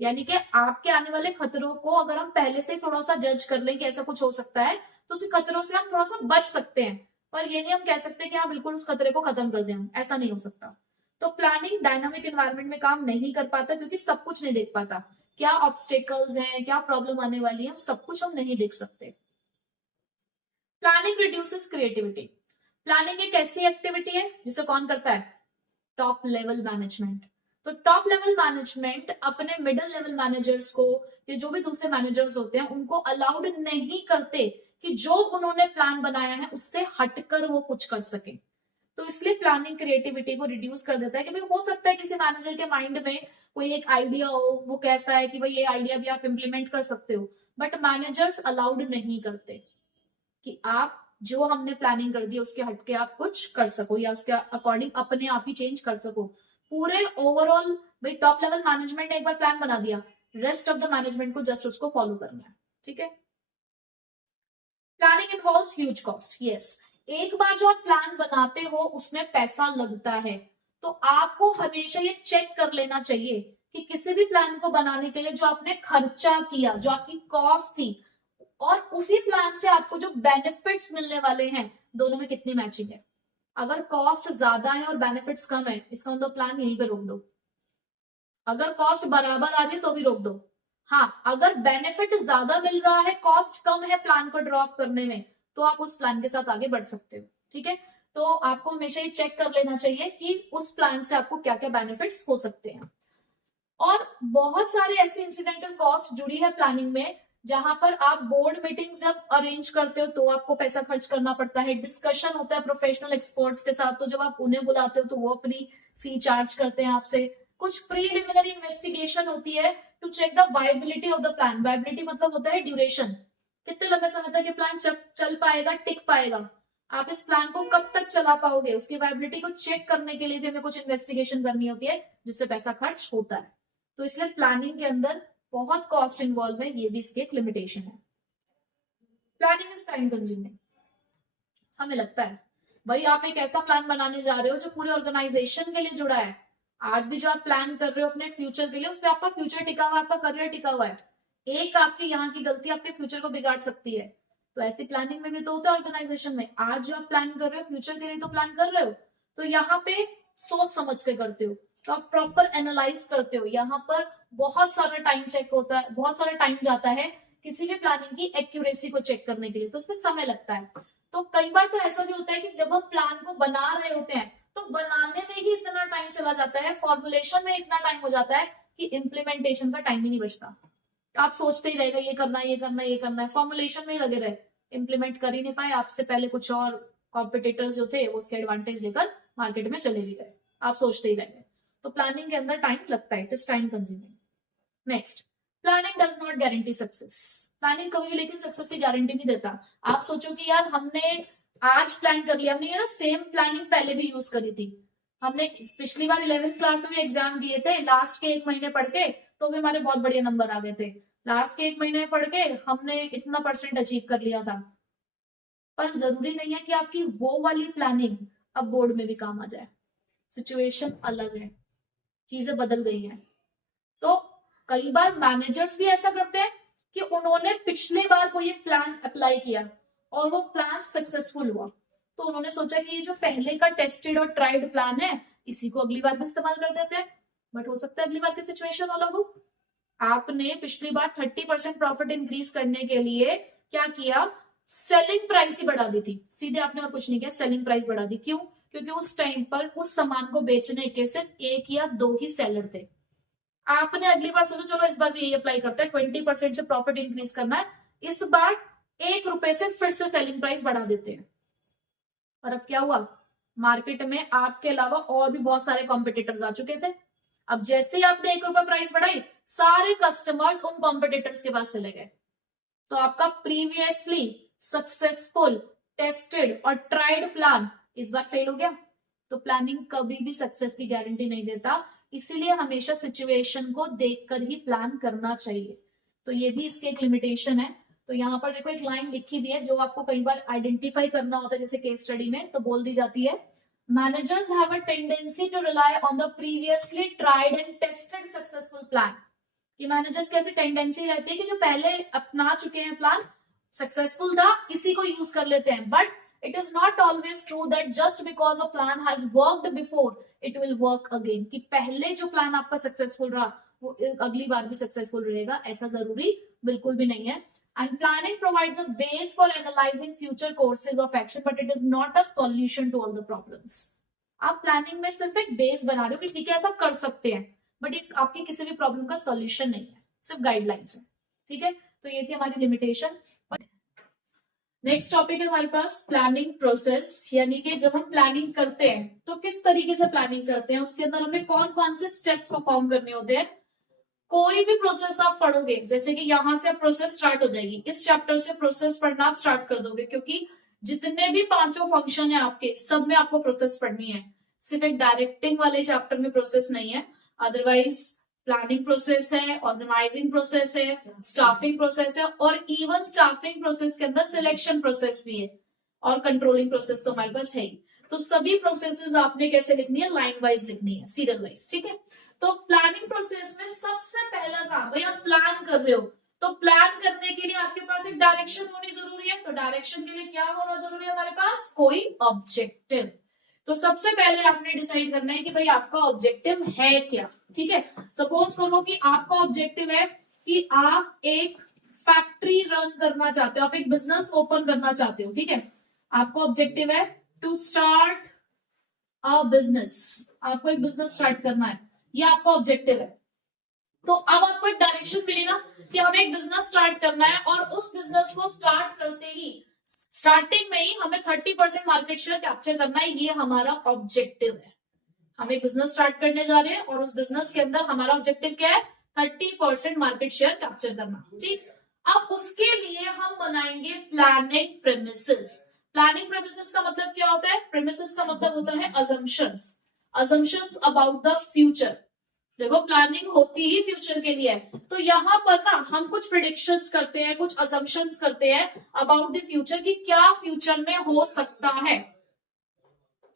यानी कि आपके आने वाले खतरों को अगर हम पहले से थोड़ा सा जज कर लें कि ऐसा कुछ हो सकता है, तो उस खतरों से हम थोड़ा सा बच सकते हैं, पर ये नहीं हम कह सकते कि हाँ बिल्कुल उस खतरे को खत्म कर दें, ऐसा नहीं हो सकता। तो प्लानिंग डायनामिक एनवायरनमेंट में काम नहीं कर पाता, क्योंकि सब कुछ नहीं देख पाता, क्या ऑब्स्टेकल्स हैं, क्या प्रॉब्लम आने वाली है, सब कुछ हम नहीं देख सकते। Planning reduces creativity. प्लानिंग एक ऐसी एक्टिविटी है जिसे कौन करता है? Top level management. तो टॉप लेवल मैनेजमेंट अपने मिडिल लेवल मैनेजर्स को या जो भी दूसरे मैनेजर्स होते हैं उनको अलाउड नहीं करते कि जो उन्होंने प्लान बनाया है उससे हटकर वो कुछ कर सके। तो इसलिए प्लानिंग क्रिएटिविटी को रिड्यूस कर देता है कि भाई हो सकता है किसी मैनेजर के माइंड में कोई एक आइडिया हो, वो कहता है कि भाई ये आइडिया भी आप इम्प्लीमेंट कर सकते हो, बट मैनेजर्स अलाउड नहीं करते कि आप जो हमने प्लानिंग कर दी उसके हटके आप कुछ कर सको या उसके अकॉर्डिंग अपने आप ही चेंज कर सको। पूरे ओवरऑल भाई टॉप लेवल मैनेजमेंट ने एक बार प्लान बना दिया, रेस्ट ऑफ द मैनेजमेंट को जस्ट उसको फॉलो करना है। ठीक है, planning involves huge cost. Yes, एक बार जो आप प्लान बनाते हो उसमें पैसा लगता है, तो आपको हमेशा ये चेक कर लेना चाहिए कि किसी भी प्लान को बनाने के लिए जो आपने खर्चा किया, जो आपकी कॉस्ट थी, और उसी प्लान से आपको जो बेनिफिट्स मिलने वाले हैं, दोनों में कितनी मैचिंग है। अगर कॉस्ट ज्यादा है और बेनिफिट्स कम है, इसका मतलब प्लान यहीं पे रोक दो। अगर कॉस्ट बराबर आ रही है तो भी रोक दो। हाँ, अगर बेनिफिट ज्यादा मिल रहा है, कॉस्ट कम है प्लान को ड्रॉप करने में, तो आप उस प्लान के साथ आगे बढ़ सकते हो। ठीक है, तो आपको हमेशा ये चेक कर लेना चाहिए कि उस प्लान से आपको क्या क्या बेनिफिट्स हो सकते हैं। और बहुत सारे ऐसे इंसिडेंटल कॉस्ट जुड़ी है प्लानिंग में, जहां पर आप बोर्ड मीटिंग जब अरेंज करते हो तो आपको पैसा खर्च करना पड़ता है, डिस्कशन होता है प्रोफेशनल एक्सपर्ट्स के साथ, तो जब आप उन्हें बुलाते हो तो वो अपनी फी चार्ज करते हैं आपसे। कुछ प्रीलिमिनरी इन्वेस्टिगेशन होती है to check the viability of the plan. Viability मतलब होता है ड्यूरेशन, कितने लंबे समय तक ये प्लान चल पाएगा, टिक पाएगा, आप इस प्लान को कब तक चला पाओगे, उसकी वायबिलिटी को चेक करने के लिए भी हमें कुछ इन्वेस्टिगेशन करनी होती है, जिससे पैसा खर्च होता है। तो इसलिए प्लानिंग के अंदर बहुत कॉस्ट इन्वॉल्व है, ये भी इसकी एक लिमिटेशन है। प्लानिंग इज टाइम कंज्यूमिंग, समय लगता है। भाई आप एक ऐसा प्लान बनाने जा रहे हो जो पूरे ऑर्गेनाइजेशन के लिए जुड़ा है। आज भी जो आप प्लान कर रहे हो अपने फ्यूचर के लिए, उसमें आपका फ्यूचर टिका हुआ है, आपका करियर टिका हुआ है। एक आपकी यहाँ की गलती आपके फ्यूचर को बिगाड़ सकती है। तो ऐसी प्लानिंग में भी तो होता है ऑर्गेनाइजेशन में, आज जो आप प्लान कर रहे हो फ्यूचर के लिए तो प्लान कर रहे हो, तो यहाँ पे सोच समझ के करते हो, तो आप प्रॉपर एनालाइज करते हो। यहाँ पर बहुत सारा टाइम चेक होता है, बहुत सारा टाइम जाता है किसी भी प्लानिंग की एक्यूरेसी को चेक करने के लिए, तो उसमें समय लगता है। तो कई बार तो ऐसा भी होता है कि जब हम प्लान को बना रहे होते हैं तो बनाने में ही इतना टाइम चला जाता है, फॉर्मुलेशन में इतना टाइम हो जाता है कि इम्प्लीमेंटेशन का टाइम ही नहीं बचता। आप सोचते ही रहेगा ये करना है, ये करना है, ये करना है, फॉर्मुलेशन में ही लगे रहे, इम्प्लीमेंट कर ही नहीं पाए। आपसे पहले कुछ और कॉम्पिटिटर्स जो थे वो उसके एडवांटेज लेकर मार्केट में चले भी गए, आप सोचते ही रह गए। तो प्लानिंग के अंदर टाइम लगता है, it is time consuming. Next, planning does not guarantee success. Planning कभी भी लेकिन सक्सेस की गारंटी नहीं देता। आप सोचो कि यार हमने आज प्लान कर लिया, हमने ये ना सेम प्लानिंग पहले भी यूज करी थी, हमने पिछली बार 11th क्लास में भी एग्जाम दिए थे, लास्ट के 1 महीने पढ़ के तो भी हमारे बहुत बढ़िया नंबर आ गए थे, लास्ट के 1 महीने पढ़ के हमने इतना परसेंट अचीव कर लिया था। पर जरूरी नहीं है कि आपकी वो वाली प्लानिंग अब बोर्ड में भी काम आ जाए। सिचुएशन अलग है, चीजें बदल गई हैं। तो कई बार मैनेजर्स भी ऐसा करते हैं कि उन्होंने पिछली बार कोई एक प्लान अप्लाई किया और वो प्लान सक्सेसफुल हुआ, तो उन्होंने सोचा कि ये जो पहले का टेस्टेड और ट्राइड प्लान है इसी को अगली बार भी इस्तेमाल कर देते हैं। बट हो सकता है अगली बार की सिचुएशन अलग हो। आपने पिछली बार 30% प्रॉफिट इंक्रीज करने के लिए क्या किया, सेलिंग प्राइस ही बढ़ा दी थी, सीधे आपने और कुछ नहीं किया, सेलिंग प्राइस बढ़ा दी। क्यों? क्योंकि उस टाइम पर उस सामान को बेचने के सिर्फ 1 या 2 ही सेलर थे। आपने अगली बार सोचा चलो इस बार भी यही अप्लाई करते हैं, 20% से प्रॉफिट इंक्रीज करना है, इस बार 1 रुपए से फिर से सेलिंग प्राइस बढ़ा देते हैं। और अब क्या हुआ, मार्केट में आपके अलावा और भी बहुत सारे कॉम्पिटिटर्स आ चुके थे। अब जैसे ही आपने 1 रुपए प्राइस बढ़ाई, सारे कस्टमर्स उन कॉम्पिटिटर्स के पास चले गए, तो आपका प्रीवियसली सक्सेसफुल टेस्टेड और ट्राइड प्लान इस बार फेल हो गया। तो प्लानिंग कभी भी सक्सेस की गारंटी नहीं देता, इसीलिए हमेशा सिचुएशन को देखकर ही प्लान करना चाहिए। तो ये भी इसकी एक लिमिटेशन है। तो यहाँ पर देखो एक लाइन लिखी हुई है जो आपको कई बार आइडेंटिफाई करना होता है, जैसे केस स्टडी में तो बोल दी जाती है, managers have a tendency to rely on the previously tried and tested successful plan. कि मैनेजर्स की ऐसी टेंडेंसी रहती है कि जो पहले अपना चुके हैं प्लान, सक्सेसफुल था, इसी को यूज कर लेते हैं। But it is not always true that just because a plan has worked before it will work again. कि पहले जो प्लान आपका सक्सेसफुल रहा वो अगली बार भी सक्सेसफुल रहेगा, ऐसा जरूरी बिल्कुल भी नहीं है। And planning provides a base for analyzing future courses of action, but it is not a solution to all the problems. आप प्लानिंग में सिर्फ एक बेस बना रहे हो कि ठीक है ऐसा कर सकते हैं, बट ये आपकी किसी भी प्रॉब्लम का सॉल्यूशन नहीं है, सिर्फ गाइडलाइंस है। ठीक है, तो ये थी हमारी लिमिटेशन। नेक्स्ट टॉपिक है हमारे पास प्लानिंग प्रोसेस, यानी कि जब हम प्लानिंग करते हैं तो किस तरीके से प्लानिंग करते हैं, उसके अंदर हमें कौन कौन से स्टेप्स परफॉर्म करने होते हैं। कोई भी प्रोसेस आप पढ़ोगे, जैसे कि यहां से प्रोसेस स्टार्ट हो जाएगी, इस चैप्टर से प्रोसेस पढ़ना आप स्टार्ट कर दोगे, क्योंकि जितने भी 5 फंक्शन है आपके, सब में आपको प्रोसेस पढ़नी है। सिर्फ एक डायरेक्टिंग वाले चैप्टर में प्रोसेस नहीं है, अदरवाइज प्लानिंग प्रोसेस है, ऑर्गेनाइजिंग प्रोसेस है, स्टाफिंग प्रोसेस है, और इवन स्टाफिंग प्रोसेस के अंदर सिलेक्शन प्रोसेस भी है, और कंट्रोलिंग प्रोसेस तो हमारे पास है ही। तो सभी प्रोसेसेस आपने कैसे लिखनी है, लाइन वाइज लिखनी है, सीरियल वाइज। ठीक है, तो प्लानिंग प्रोसेस में सबसे पहला काम, भाई आप प्लान कर रहे हो तो प्लान करने के लिए आपके पास एक डायरेक्शन होनी जरूरी है। तो डायरेक्शन के लिए क्या होना जरूरी है हमारे पास, कोई ऑब्जेक्टिव। तो सबसे पहले आपने डिसाइड करना है कि भाई आपका ऑब्जेक्टिव है क्या। ठीक है, सपोज करो कि आपका ऑब्जेक्टिव है कि आप एक फैक्ट्री रन करना चाहते हो, आप एक बिजनेस ओपन करना चाहते हो। ठीक है, आपका ऑब्जेक्टिव है टू स्टार्ट अ बिजनेस, आपको एक बिजनेस स्टार्ट करना है, ये आपका ऑब्जेक्टिव है। तो अब आपको एक डायरेक्शन मिलेगा कि हमें एक बिजनेस स्टार्ट करना है, और उस बिजनेस को स्टार्ट करते ही स्टार्टिंग में ही हमें 30% मार्केट शेयर कैप्चर करना है, ये हमारा ऑब्जेक्टिव है। हम एक बिजनेस स्टार्ट करने जा रहे हैं और उस बिजनेस के अंदर हमारा ऑब्जेक्टिव क्या है, 30% मार्केट शेयर कैप्चर करना। ठीक, अब उसके लिए हम बनाएंगे प्लानिंग प्रेमिसेस। प्लानिंग प्रेमिसेस का मतलब क्या होता है, प्रेमिसेस का मतलब होता है assumptions, assumptions about the future. देखो प्लानिंग होती ही फ्यूचर के लिए है, तो यहाँ पर ना हम कुछ प्रिडिक्शंस करते हैं, कुछ अजम्पशंस करते हैं अबाउट द फ्यूचर की क्या फ्यूचर में हो सकता है।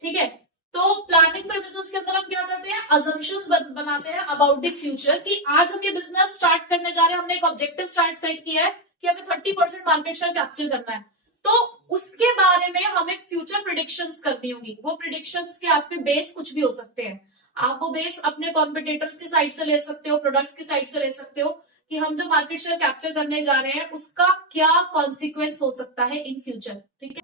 ठीक है, तो प्लानिंग प्रेमिसेस के अंदर हम क्या करते हैं, अजम्पशंस बनाते हैं अबाउट द फ्यूचर कि आज हम ये बिजनेस स्टार्ट करने जा रहे हैं, हमने एक ऑब्जेक्टिव सेट किया है कि हमें 30% मार्केट शेयर कैप्चर करना है। तो उसके बारे में हमें फ्यूचर प्रिडिक्शंस करनी होगी। वो प्रिडिक्शंस के आपके बेस कुछ भी हो सकते हैं, आप वो बेस अपने कॉम्पिटिटर्स की साइड से ले सकते हो, प्रोडक्ट्स की साइड से ले सकते हो, कि हम जो मार्केट शेयर कैप्चर करने जा रहे हैं उसका क्या कॉन्सिक्वेंस हो सकता है इन फ्यूचर। ठीक है,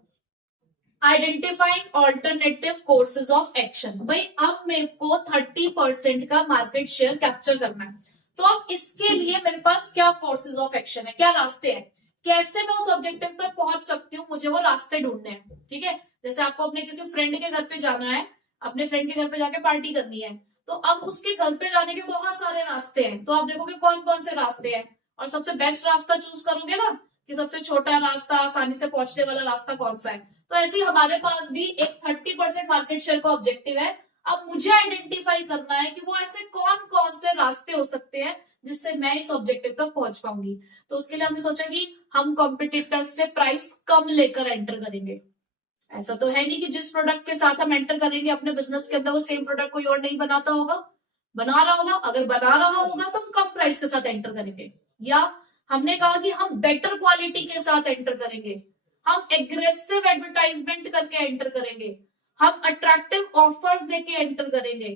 identifying alternative courses of action. भाई अब मेरे को 30% का मार्केट शेयर कैप्चर करना है, तो अब इसके लिए मेरे पास क्या कोर्सेज ऑफ एक्शन है, क्या रास्ते हैं, कैसे मैं उस ऑब्जेक्टिव तक पहुंच सकती हूँ, मुझे वो रास्ते ढूंढने हैं। ठीक है, जैसे आपको अपने किसी फ्रेंड के घर पे जाना है, अपने फ्रेंड के घर पे जाके पार्टी करनी है, तो अब उसके घर पे जाने के बहुत सारे रास्ते हैं, तो आप देखोगे कौन कौन से रास्ते हैं और सबसे बेस्ट रास्ता चूज करोगे ना, कि सबसे छोटा रास्ता, आसानी से पहुंचने वाला रास्ता कौन सा है। तो ऐसे ही हमारे पास भी एक 30% मार्केट शेयर का ऑब्जेक्टिव है। अब मुझे आइडेंटिफाई करना है कि वो ऐसे कौन कौन से रास्ते हो सकते हैं जिससे मैं इस ऑब्जेक्टिव तक पहुंच पाऊंगी। तो उसके लिए हमने सोचा कि हम कॉम्पिटिटर्स से प्राइस कम लेकर एंटर करेंगे। ऐसा तो है नहीं कि जिस प्रोडक्ट के साथ हम एंटर करेंगे अपने बिजनेस के अंदर वो सेम प्रोडक्ट कोई और नहीं बनाता होगा, बना रहा होगा। अगर बना रहा होगा तो हम कम प्राइस के साथ एंटर करेंगे, या हमने कहा कि हम बेटर क्वालिटी के साथ एंटर करेंगे, हम एग्रेसिव एडवर्टाइजमेंट करके एंटर करेंगे, हम अट्रैक्टिव ऑफर्स देके एंटर करेंगे।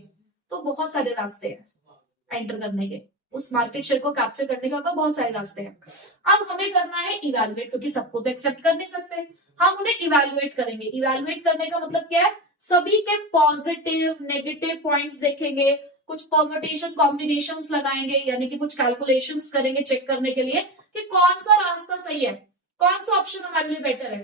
तो बहुत सारे रास्ते हैं एंटर करने के, उस मार्केट शेयर को कैप्चर करने के बहुत सारे रास्ते हैं। अब हमें करना है इवैल्यूएट, क्योंकि सबको तो एक्सेप्ट कर नहीं सकते, हम उन्हें इवैल्यूएट करेंगे। इवैल्यूएट करने का मतलब क्या है, सभी के पॉजिटिव नेगेटिव पॉइंट्स देखेंगे, कुछ परम्यूटेशन कॉम्बिनेशंस लगाएंगे, यानी कि कुछ कैलकुलेशंस करेंगे चेक करने के लिए कि कौन सा रास्ता सही है, कौन सा ऑप्शन हमारे लिए बेटर है।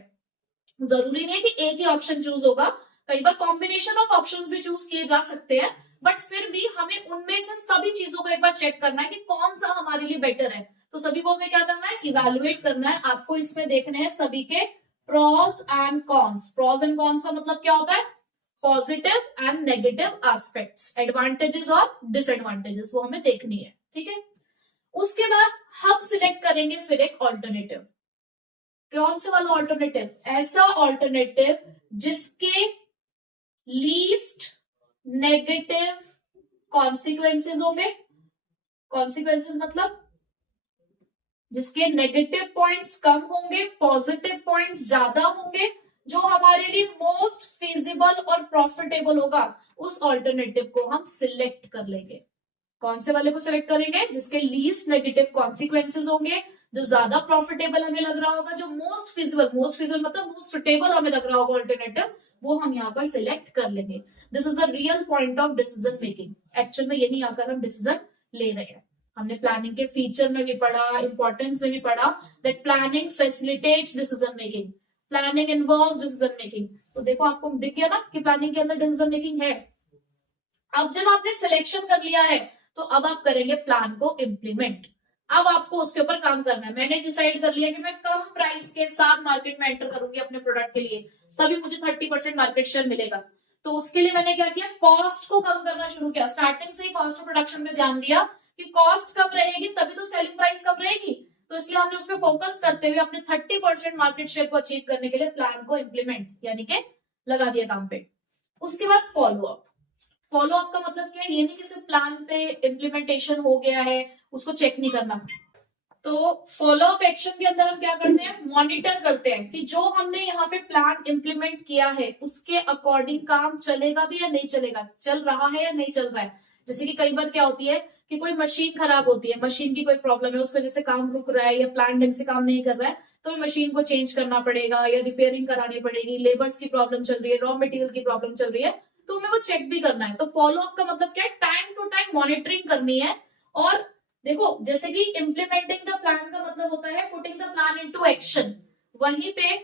जरूरी नहीं है कि एक ही ऑप्शन चूज होगा, कई बार कॉम्बिनेशन ऑफ ऑप्शंस भी चूज किए जा सकते हैं, बट फिर भी हमें उनमें से सभी चीजों को एक बार चेक करना है कि कौन सा हमारे लिए बेटर है। तो सभी को हमें क्या करना है, इवैल्यूएट करना है। आपको इसमें देखने हैं सभी के pros and cons. Pros and cons का मतलब क्या होता है, positive and negative aspects, advantages और डिसएडवांटेजेस, वो हमें देखनी है। ठीक है, उसके बाद हम सिलेक्ट करेंगे फिर एक ऑल्टरनेटिव। कौन से वाला ऑल्टरनेटिव, ऐसा ऑल्टरनेटिव जिसके लीस्ट नेगेटिव कॉन्सिक्वेंसेस होंगे। कॉन्सिक्वेंसेस मतलब जिसके नेगेटिव पॉइंट्स कम होंगे, पॉजिटिव पॉइंट्स ज्यादा होंगे, जो हमारे लिए मोस्ट फिजिबल और प्रॉफिटेबल होगा, उस ऑल्टरनेटिव को हम सिलेक्ट कर लेंगे। कौन से वाले को सिलेक्ट करेंगे, जिसके लीस्ट नेगेटिव कॉन्सिक्वेंसेस होंगे, जो ज्यादा प्रॉफिटेबल हमें लग रहा होगा, जो मोस्ट फिजिबल मतलब मोस्ट सुटेबल हमें लग रहा होगा ऑल्टरनेटिव, वो हम यहाँ पर सिलेक्ट कर लेंगे। This is the real point of decision making. Actual में यही आकर हम डिसीजन ले रहे हैं। हमने प्लानिंग के फीचर में भी पढ़ा, इंपॉर्टेंस में भी पढ़ा, that planning facilitates decision making, planning involves decision making. तो देखो आपको दिख गया ना कि प्लानिंग के अंदर डिसीजन मेकिंग है। अब जब आपने सिलेक्शन कर लिया है तो अब आप करेंगे प्लान को इम्प्लीमेंट। अब आपको उसके ऊपर काम करना है। मैंने डिसाइड कर लिया कि मैं कम प्राइस के साथ मार्केट में एंटर करूंगी अपने प्रोडक्ट के लिए, तभी मुझे 30% मार्केट शेयर मिलेगा। तो उसके लिए मैंने क्या किया, कॉस्ट को कम करना शुरू किया। स्टार्टिंग से ही कॉस्ट ऑफ प्रोडक्शन में ध्यान दिया कि कॉस्ट कम रहेगी तभी तो सेलिंग प्राइस कम रहेगी। तो इसलिए हमने उस पर फोकस करते हुए अपने 30% मार्केट शेयर को अचीव करने के लिए प्लान को इम्प्लीमेंट यानी कि लगा दिया काम पे। उसके बाद फॉलो अप। फॉलो अप का मतलब क्या है, ये नहीं कि सिर्फ प्लान पे इम्प्लीमेंटेशन हो गया है उसको चेक नहीं करना। तो फॉलो अप एक्शन के अंदर हम क्या करते हैं, मॉनिटर करते हैं कि जो हमने यहाँ पे प्लान इम्प्लीमेंट किया है उसके अकॉर्डिंग काम चलेगा भी या नहीं चलेगा, चल रहा है या नहीं चल रहा है। जैसे कि कई बार क्या होती है कि कोई मशीन खराब होती है, मशीन की कोई प्रॉब्लम है, उसकी वजह से काम रुक रहा है या प्लान ढंग से काम नहीं कर रहा है, तो मशीन को चेंज करना पड़ेगा या रिपेयरिंग करानी पड़ेगी, लेबर्स की प्रॉब्लम चल रही है, रॉ मटेरियल की प्रॉब्लम चल रही है, तो हमें वो चेक भी करना है। तो फॉलो अप का मतलब क्या है, टाइम टू टाइम मॉनिटरिंग करनी है। और देखो जैसे कि इम्प्लीमेंटिंग द प्लान का मतलब होता है putting the plan into action, वहीं पे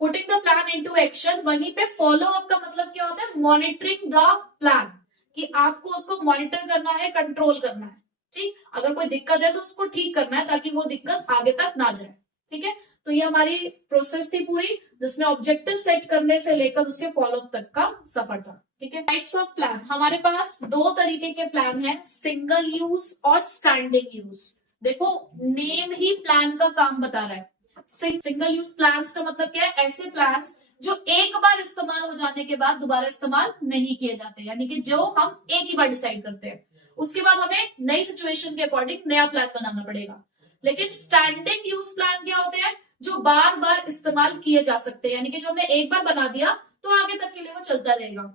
putting the plan into action, वहीं पे फॉलो अप का मतलब क्या होता है, मॉनिटरिंग द प्लान, कि आपको उसको मॉनिटर करना है, कंट्रोल करना है। ठीक, अगर कोई दिक्कत है तो उसको ठीक करना है ताकि वो दिक्कत आगे तक ना जाए। ठीक है, तो ये हमारी प्रोसेस थी पूरी, जिसमें ऑब्जेक्टिव सेट करने से लेकर उसके फॉलो अप तक का सफर था। ठीक है, टाइप्स ऑफ प्लान हमारे पास दो तरीके के प्लान हैं, सिंगल यूज और स्टैंडिंग यूज। देखो नेम ही प्लान का काम बता रहा है। सिंगल यूज प्लान्स का मतलब क्या है, ऐसे प्लान्स जो एक बार इस्तेमाल हो जाने के बाद दोबारा इस्तेमाल नहीं किए जाते, यानी कि जो हम एक ही बार डिसाइड करते हैं, उसके बाद हमें नई सिचुएशन के अकॉर्डिंग नया प्लान बनाना पड़ेगा। लेकिन स्टैंडिंग यूज प्लान क्या होते हैं, जो बार बार इस्तेमाल किए जा सकते हैं, यानी कि जो हमने एक बार बना दिया तो आगे तक के लिए वो चलता रहेगा।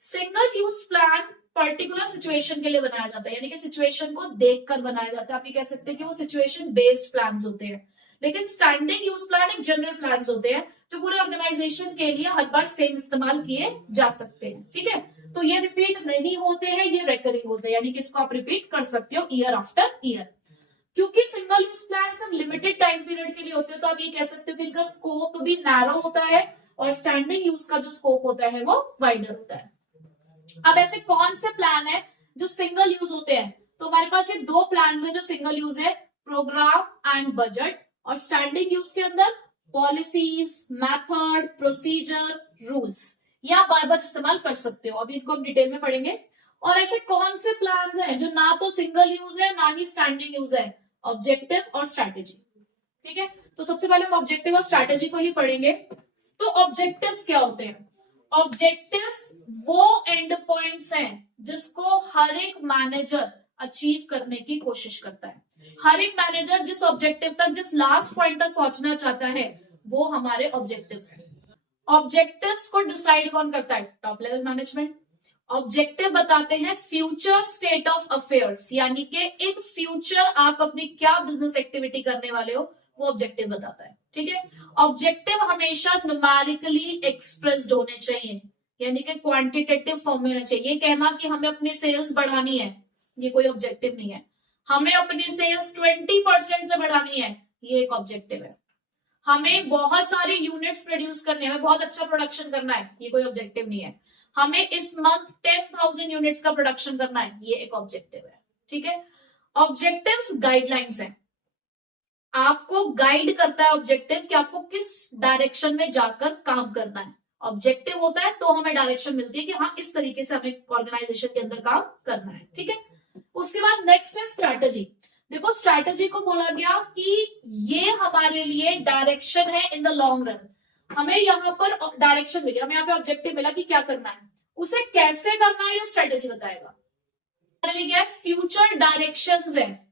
Single use plan particular situation के लिए बनाया जाता है, यानी कि सिचुएशन को देखकर बनाया जाता है। आप ये कह सकते हैं कि वो सिचुएशन बेस्ड प्लान्स होते हैं। लेकिन स्टैंडिंग यूज प्लान एक जनरल प्लान होते हैं जो पूरे ऑर्गेनाइजेशन के लिए हर बार सेम इस्तेमाल किए जा सकते हैं, ठीक है। तो ये रिपीट नहीं होते हैं, ये रेकरिंग होते हैं, यानी कि इसको आप रिपीट कर सकते हो ईयर आफ्टर ईयर। क्योंकि सिंगल यूज प्लान सब लिमिटेड टाइम पीरियड के लिए होते हैं, तो आप ये कह सकते हो कि इनका स्कोप भी नैरो होता है और स्टैंडिंग यूज का जो स्कोप होता है वो वाइडर होता है। अब ऐसे कौन से प्लान है जो सिंगल यूज होते हैं? तो हमारे पास ये दो प्लान है जो सिंगल यूज है, प्रोग्राम एंड बजट। और स्टैंडिंग यूज के अंदर पॉलिसीज, मेथड, प्रोसीजर, रूल्स, ये आप बार बार इस्तेमाल कर सकते हो। अभी इनको हम डिटेल में पढ़ेंगे। और ऐसे कौन से प्लान हैं जो ना तो सिंगल यूज है ना ही स्टैंडिंग यूज है? ऑब्जेक्टिव और स्ट्रैटेजी, ठीक है। तो सबसे पहले हम ऑब्जेक्टिव और स्ट्रैटेजी को ही पढ़ेंगे। तो ऑब्जेक्टिव्स क्या होते हैं? ऑब्जेक्टिव्स वो एंड पॉइंट्स हैं जिसको हर एक मैनेजर अचीव करने की कोशिश करता है। हर एक मैनेजर जिस ऑब्जेक्टिव तक, जिस लास्ट पॉइंट तक पहुंचना चाहता है, वो हमारे ऑब्जेक्टिव्स हैं। ऑब्जेक्टिव्स को डिसाइड कौन करता है? Top level management. ऑब्जेक्टिव बताते हैं फ्यूचर स्टेट ऑफ अफेयर्स, यानी कि इन फ्यूचर आप अपनी क्या बिजनेस एक्टिविटी करने वाले हो, वो ऑब्जेक्टिव बताता है, ठीक है। ऑब्जेक्टिव हमेशा न्यूमेरिकली एक्सप्रेस्ड होने चाहिए, यानी कि क्वांटिटेटिव फॉर्म में होना चाहिए। कहना कि हमें अपनी सेल्स बढ़ानी है, ये कोई ऑब्जेक्टिव नहीं है। हमें अपनी सेल्स 20% से बढ़ानी है, ये एक ऑब्जेक्टिव है। हमें बहुत सारे यूनिट्स प्रोड्यूस करने हैं, हमें बहुत अच्छा प्रोडक्शन करना है, ये कोई ऑब्जेक्टिव नहीं है। हमें इस मंथ 10,000 यूनिट्स का प्रोडक्शन करना है, ये एक ऑब्जेक्टिव है, ठीक है। ऑब्जेक्टिव्स गाइडलाइंस हैं, आपको गाइड करता है ऑब्जेक्टिव कि आपको किस डायरेक्शन में जाकर काम करना है। ऑब्जेक्टिव होता है तो हमें डायरेक्शन मिलती है कि हाँ इस तरीके से हमें ऑर्गेनाइजेशन के अंदर काम करना है, ठीक है। उसके बाद नेक्स्ट है स्ट्रैटेजी। देखो स्ट्रैटेजी को बोला गया कि ये हमारे लिए डायरेक्शन है इन द लॉन्ग रन। हमें यहाँ पर डायरेक्शन मिली, हमें यहाँ पे ऑब्जेक्टिव मिला कि क्या करना है, उसे कैसे करना है ये स्ट्रैटेजी बताएगा। फ्यूचर डायरेक्शंस है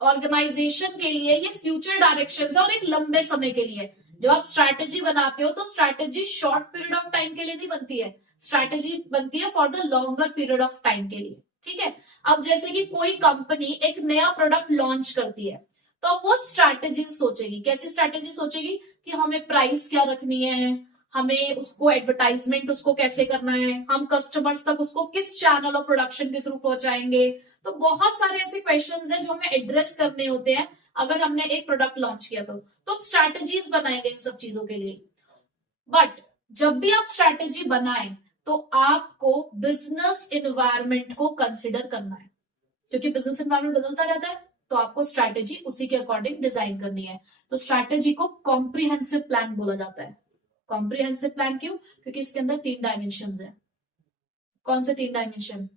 ऑर्गेनाइजेशन के लिए, ये फ्यूचर डायरेक्शंस है और एक लंबे समय के लिए। जब आप स्ट्रैटेजी बनाते हो तो strategy short period of time के लिए नहीं बनती है, स्ट्रैटेजी बनती है for the longer period of time के लिए, ठीक है। अब जैसे कि कोई कंपनी एक नया प्रोडक्ट लॉन्च करती है तो अब वो स्ट्रैटेजी सोचेगी। कैसी स्ट्रैटेजी सोचेगी? कि हमें प्राइस क्या रखनी है, हमें उसको एडवर्टाइजमेंट उसको कैसे करना है, हम कस्टमर्स तक उसको किस चैनल ऑफ प्रोडक्शन के थ्रू पहुंचाएंगे। तो बहुत सारे ऐसे क्वेश्चंस हैं जो हमें एड्रेस करने होते हैं अगर हमने एक प्रोडक्ट लॉन्च किया तो हम स्ट्रैटेजीज बनाएंगे इन सब चीजों के लिए। बट जब भी आप स्ट्रैटेजी बनाएं तो आपको बिजनेस इन्वायरमेंट को कंसिडर करना है, क्योंकि बिजनेस इन्वायरमेंट बदलता रहता है, तो आपको स्ट्रैटेजी उसी के अकॉर्डिंग डिजाइन करनी है। तो स्ट्रैटेजी को कॉम्प्रिहेंसिव प्लान बोला जाता है। कॉम्प्रिहेंसिव प्लान क्यों? क्योंकि इसके अंदर 3 डायमेंशन है। कौन से 3 डायमेंशन?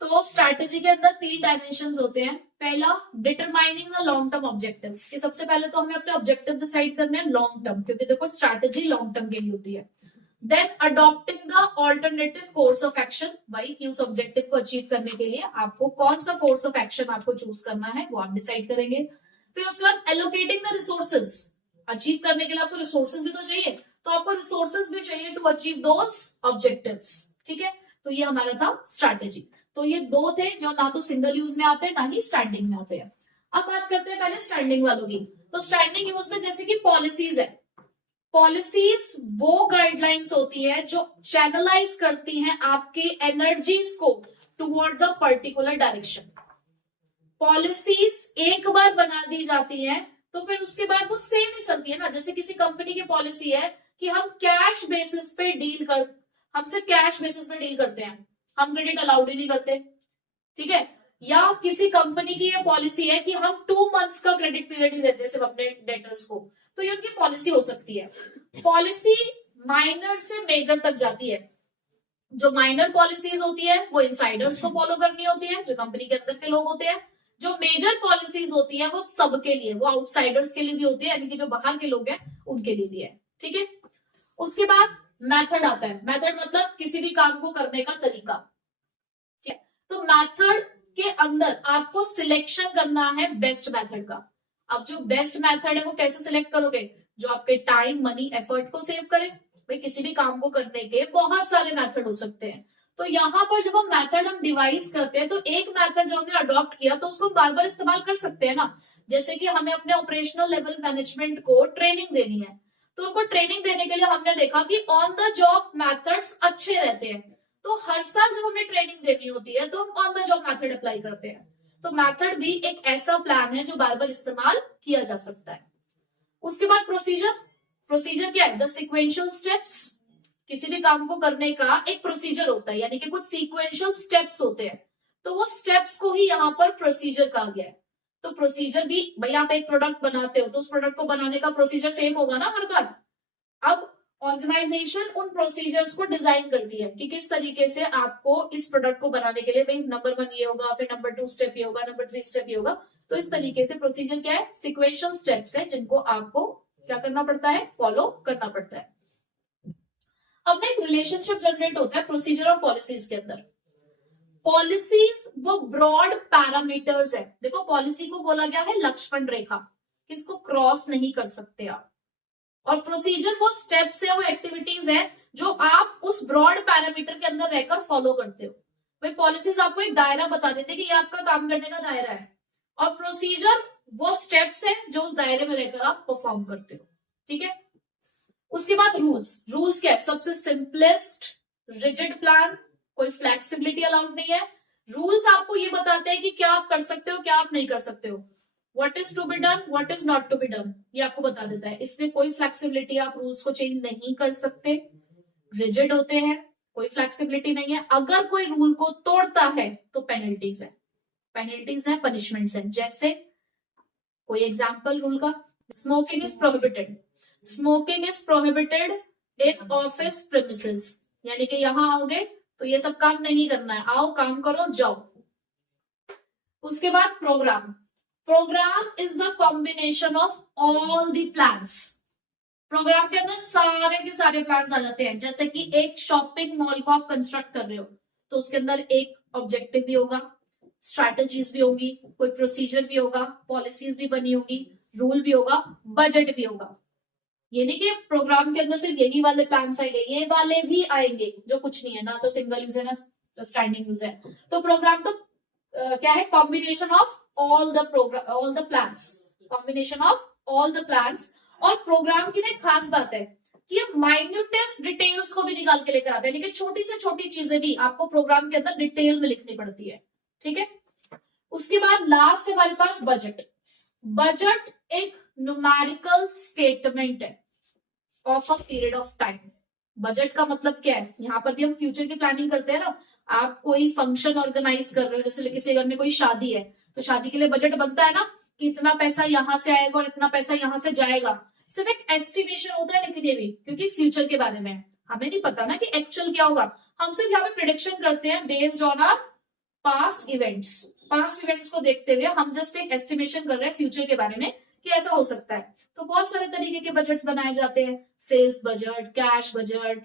तो स्ट्रैटेजी के अंदर 3 डायमेंशन होते हैं। पहला, determining the long term objectives, कि सबसे पहले तो हमें अपने ऑब्जेक्टिव डिसाइड करने हैं लॉन्ग टर्म, क्योंकि देखो स्ट्रैटेजी लॉन्ग टर्म के लिए होती है। Then adopting the alternative course of action, भाई कि उस ऑब्जेक्टिव को अचीव करने के लिए आपको कौन सा कोर्स ऑफ एक्शन आपको चूज करना है वो आप डिसाइड करेंगे। फिर उसके बाद एलोकेटिंग द रिसोर्सेज, अचीव करने के लिए आपको रिसोर्सेज भी तो चाहिए, तो आपको रिसोर्सेज भी चाहिए टू अचीव दोस ऑब्जेक्टिव्स, ठीक है। तो ये हमारा था स्ट्रैटेजी। तो ये 2 थे जो ना तो सिंगल यूज में आते हैं ना ही स्टैंडिंग में होते हैं। अब बात करते हैं पहले स्टैंडिंग वालों की। तो स्टैंडिंग यूज में जैसे कि पॉलिसीज है, पॉलिसीज वो गाइडलाइंस होती है जो चैनलाइज करती हैं आपके एनर्जीज को towards a particular direction. Policies एक बार बना दी जाती हैं तो फिर उसके बाद वो सेम ही चलती है ना। जैसे किसी कंपनी की पॉलिसी है कि हम कैश बेसिस पे डील करते हैं, हम क्रेडिट अलाउड ही नहीं करते, ठीक है। या किसी कंपनी की ये पॉलिसी है कि हम 2 मंथ्स का क्रेडिट पीरियड ही देते हैं सिर्फ अपने डेटर्स को, तो ये उनकी पॉलिसी हो सकती है। पॉलिसी माइनर से मेजर तक जाती है। जो माइनर पॉलिसीज होती है वो इनसाइडर्स को फॉलो करनी होती है, जो कंपनी के अंदर के लोग होते हैं। जो मेजर पॉलिसीज होती है वो सबके लिए, वो आउटसाइडर्स के लिए भी होती है, यानी कि जो बाहर के लोग हैं उनके लिए भी है, ठीक है। उसके बाद मेथड आता है। मेथड मतलब किसी भी काम को करने का तरीका, ठीक है। तो मेथड के अंदर आपको सिलेक्शन करना है बेस्ट मेथड का। अब जो बेस्ट मेथड है वो कैसे सिलेक्ट करोगे? जो आपके टाइम, मनी, एफर्ट को सेव करे। भाई किसी भी काम को करने के बहुत सारे मेथड हो सकते हैं, तो यहाँ पर जब हम मेथड हम डिवाइस करते हैं तो एक मेथड जब हमने अडॉप्ट किया तो उसको बार बार इस्तेमाल कर सकते हैं ना। जैसे कि हमें अपने ऑपरेशनल लेवल मैनेजमेंट को ट्रेनिंग देनी है, तो उनको ट्रेनिंग देने के लिए हमने देखा कि ऑन द जॉब मेथड्स अच्छे रहते हैं। तो हर साल जब हमें ट्रेनिंग देनी होती है तो हम on the job method apply करते हैं। तो मेथड भी एक ऐसा प्लान है जो बार बार इस्तेमाल किया जा सकता है। उसके बाद प्रोसीजर। प्रोसीजर क्या है? The sequential steps. किसी भी काम को करने का एक प्रोसीजर होता है, यानी कि कुछ सीक्वेंशियल स्टेप्स होते हैं, तो वो स्टेप्स को ही यहाँ पर प्रोसीजर कहा गया है। तो प्रोसीजर भी, भाई आप एक प्रोडक्ट बनाते हो तो उस प्रोडक्ट को बनाने का प्रोसीजर सेम होगा ना हर बार। अब ऑर्गेनाइजेशन उन प्रोसीजर्स को डिजाइन करती है कि किस तरीके से आपको इस प्रोडक्ट को बनाने के लिए, भाई नंबर 1 ये होगा, फिर नंबर 2 स्टेप ये होगा, नंबर 3 स्टेप ये होगा। तो इस तरीके से प्रोसीजर क्या है? सिक्वेंशियल स्टेप्स है जिनको आपको क्या करना पड़ता है? फॉलो करना पड़ता है। अब एक रिलेशनशिप जनरेट होता है प्रोसीजर और पॉलिसीज के अंदर। पॉलिसीज वो ब्रॉड पैरामीटर्स है। देखो पॉलिसी को बोला गया है लक्ष्मण रेखा, किसको क्रॉस नहीं कर सकते आप। और प्रोसीजर वो स्टेप्स है, वो एक्टिविटीज है जो आप उस ब्रॉड पैरामीटर के अंदर रहकर फॉलो करते हो। भाई पॉलिसीज आपको एक दायरा बता देते हैं कि ये आपका काम करने का दायरा है, और प्रोसीजर वो स्टेप्स है जो उस दायरे में रहकर आप परफॉर्म करते हो। ठीक है। उसके बाद रूल्स। रूल्स क्या है? सबसे सिंपलेस्ट रिजिड प्लान, कोई फ्लेक्सिबिलिटी अलाउड नहीं है। रूल्स आपको ये बताते हैं कि क्या आप कर सकते हो, क्या आप नहीं कर सकते हो। What is to be done, what is not to be done, ये आपको बता देता है। इसमें कोई फ्लेक्सिबिलिटी, आप रूल्स को चेंज नहीं कर सकते, रिजिड होते हैं, कोई फ्लेक्सिबिलिटी नहीं है। अगर कोई रूल को तोड़ता है तो पेनल्टीज है, पेनल्टीज है, पनिशमेंट्स है। जैसे कोई एग्जाम्पल रूल का, smoking is prohibited. Smoking is prohibited in office premises, यानी कि यहां आओगे तो ये सब काम नहीं करना है, आओ काम करो जाओ। उसके बाद programme. Programme is the combination of all the plans. Programme के अंदर सारे के सारे प्लान्स आ जाते हैं। जैसे कि एक शॉपिंग मॉल को आप कंस्ट्रक्ट कर रहे हो तो उसके अंदर एक ऑब्जेक्टिव भी होगा, स्ट्रैटेजीज भी होगी, कोई प्रोसीजर भी होगा, पॉलिसीज भी बनी होगी, रूल भी होगा, बजट भी होगा। ये नहीं कि प्रोग्राम के अंदर सिर्फ यही वाले प्लान्स आएंगे, ये वाले भी आएंगे जो कुछ नहीं है ना, तो सिंगल यूज है ना स्टैंडिंग यूज है। तो प्रोग्राम तो क्या है? Combination of all the programme, all the plans, combination of all the plans. और प्रोग्राम की ना एक खास बात है कि ये माइन्यूटेस्ट डिटेल्स को भी निकाल के लेकर आते हैं, लेकिन छोटी से छोटी चीजें भी आपको प्रोग्राम के अंदर डिटेल में लिखनी पड़ती है। ठीक है। उसके बाद लास्ट है हमारे पास बजट। बजट एक न्यूमेरिकल स्टेटमेंट है of a period of time. Budget का मतलब क्या है? यहाँ पर भी हम फ्यूचर की प्लानिंग करते हैं ना। आप कोई फंक्शन ऑर्गेनाइज कर रहे हो, जैसे किसी घर में कोई शादी है तो शादी के लिए बजट बनता है ना कि इतना पैसा यहां से आएगा और इतना पैसा यहां से जाएगा। सिर्फ एक एस्टिमेशन होता है, लेकिन ये भी क्योंकि फ्यूचर के बारे में हमें नहीं पता ना कि एक्चुअल क्या होगा। हम सिर्फ यहाँ पे प्रिडिक्शन करते हैं based on our past events. Past events को देखते हुए हम जस्ट एक एस्टिमेशन कर रहे हैं फ्यूचर के बारे में कि ऐसा हो सकता है। तो बहुत सारे तरीके के बजट्स बनाए जाते हैं, सेल्स बजट, कैश बजट,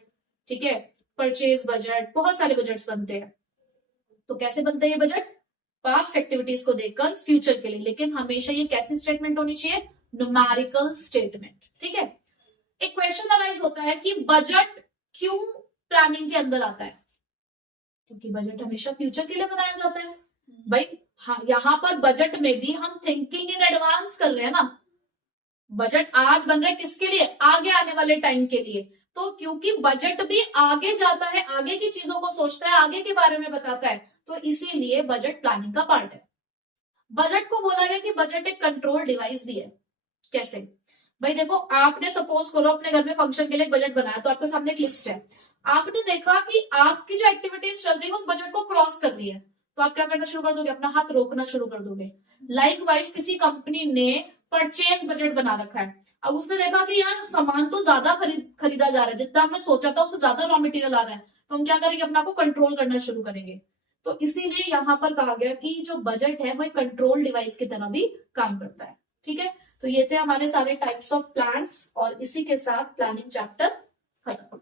ठीक है, परचेज बजट, बहुत सारे बजट्स बनते हैं। तो कैसे बनते हैं ये बजट? पास्ट एक्टिविटीज को देखकर फ्यूचर के लिए, लेकिन हमेशा ये कैसी स्टेटमेंट होनी चाहिए? Numerical statement. ठीक है। एक क्वेश्चन अराइज होता है कि बजट क्यों प्लानिंग के अंदर आता है? क्योंकि बजट हमेशा फ्यूचर के लिए बनाया जाता है। भाई हाँ, यहाँ पर बजट में भी हम थिंकिंग इन एडवांस कर रहे हैं ना। बजट आज बन रहा है किसके लिए? आगे आने वाले टाइम के लिए। तो क्योंकि बजट भी आगे जाता है, आगे की चीजों को सोचता है, आगे के बारे में बताता है, तो इसीलिए बजट प्लानिंग का पार्ट है। बजट को बोला गया कि बजट एक कंट्रोल डिवाइस भी है। कैसे? भाई देखो, आपने सपोज करो अपने घर में फंक्शन के लिए बजट बनाया, तो आपके सामने एक लिस्ट है। आपने देखा कि आपकी जो एक्टिविटीज चल रही है उस बजट को क्रॉस कर रही है, तो आप क्या करना शुरू कर दोगे? अपना हाथ रोकना शुरू कर दोगे। लाइकवाइज किसी कंपनी ने परचेज बजट बना रखा है, अब उसने देखा कि यार सामान तो ज्यादा खरीदा जा रहा है, जितना हमने सोचा था उससे ज्यादा रॉ मटेरियल आ रहा है, तो हम क्या करेंगे? अपना को कंट्रोल करना शुरू करेंगे। तो इसीलिए यहाँ पर कहा गया कि जो बजट है वो एक कंट्रोल डिवाइस की तरह भी काम करता है। ठीक है। तो ये थे हमारे सारे टाइप्स ऑफ प्लान्स, और इसी के साथ प्लानिंग चैप्टर खत्म।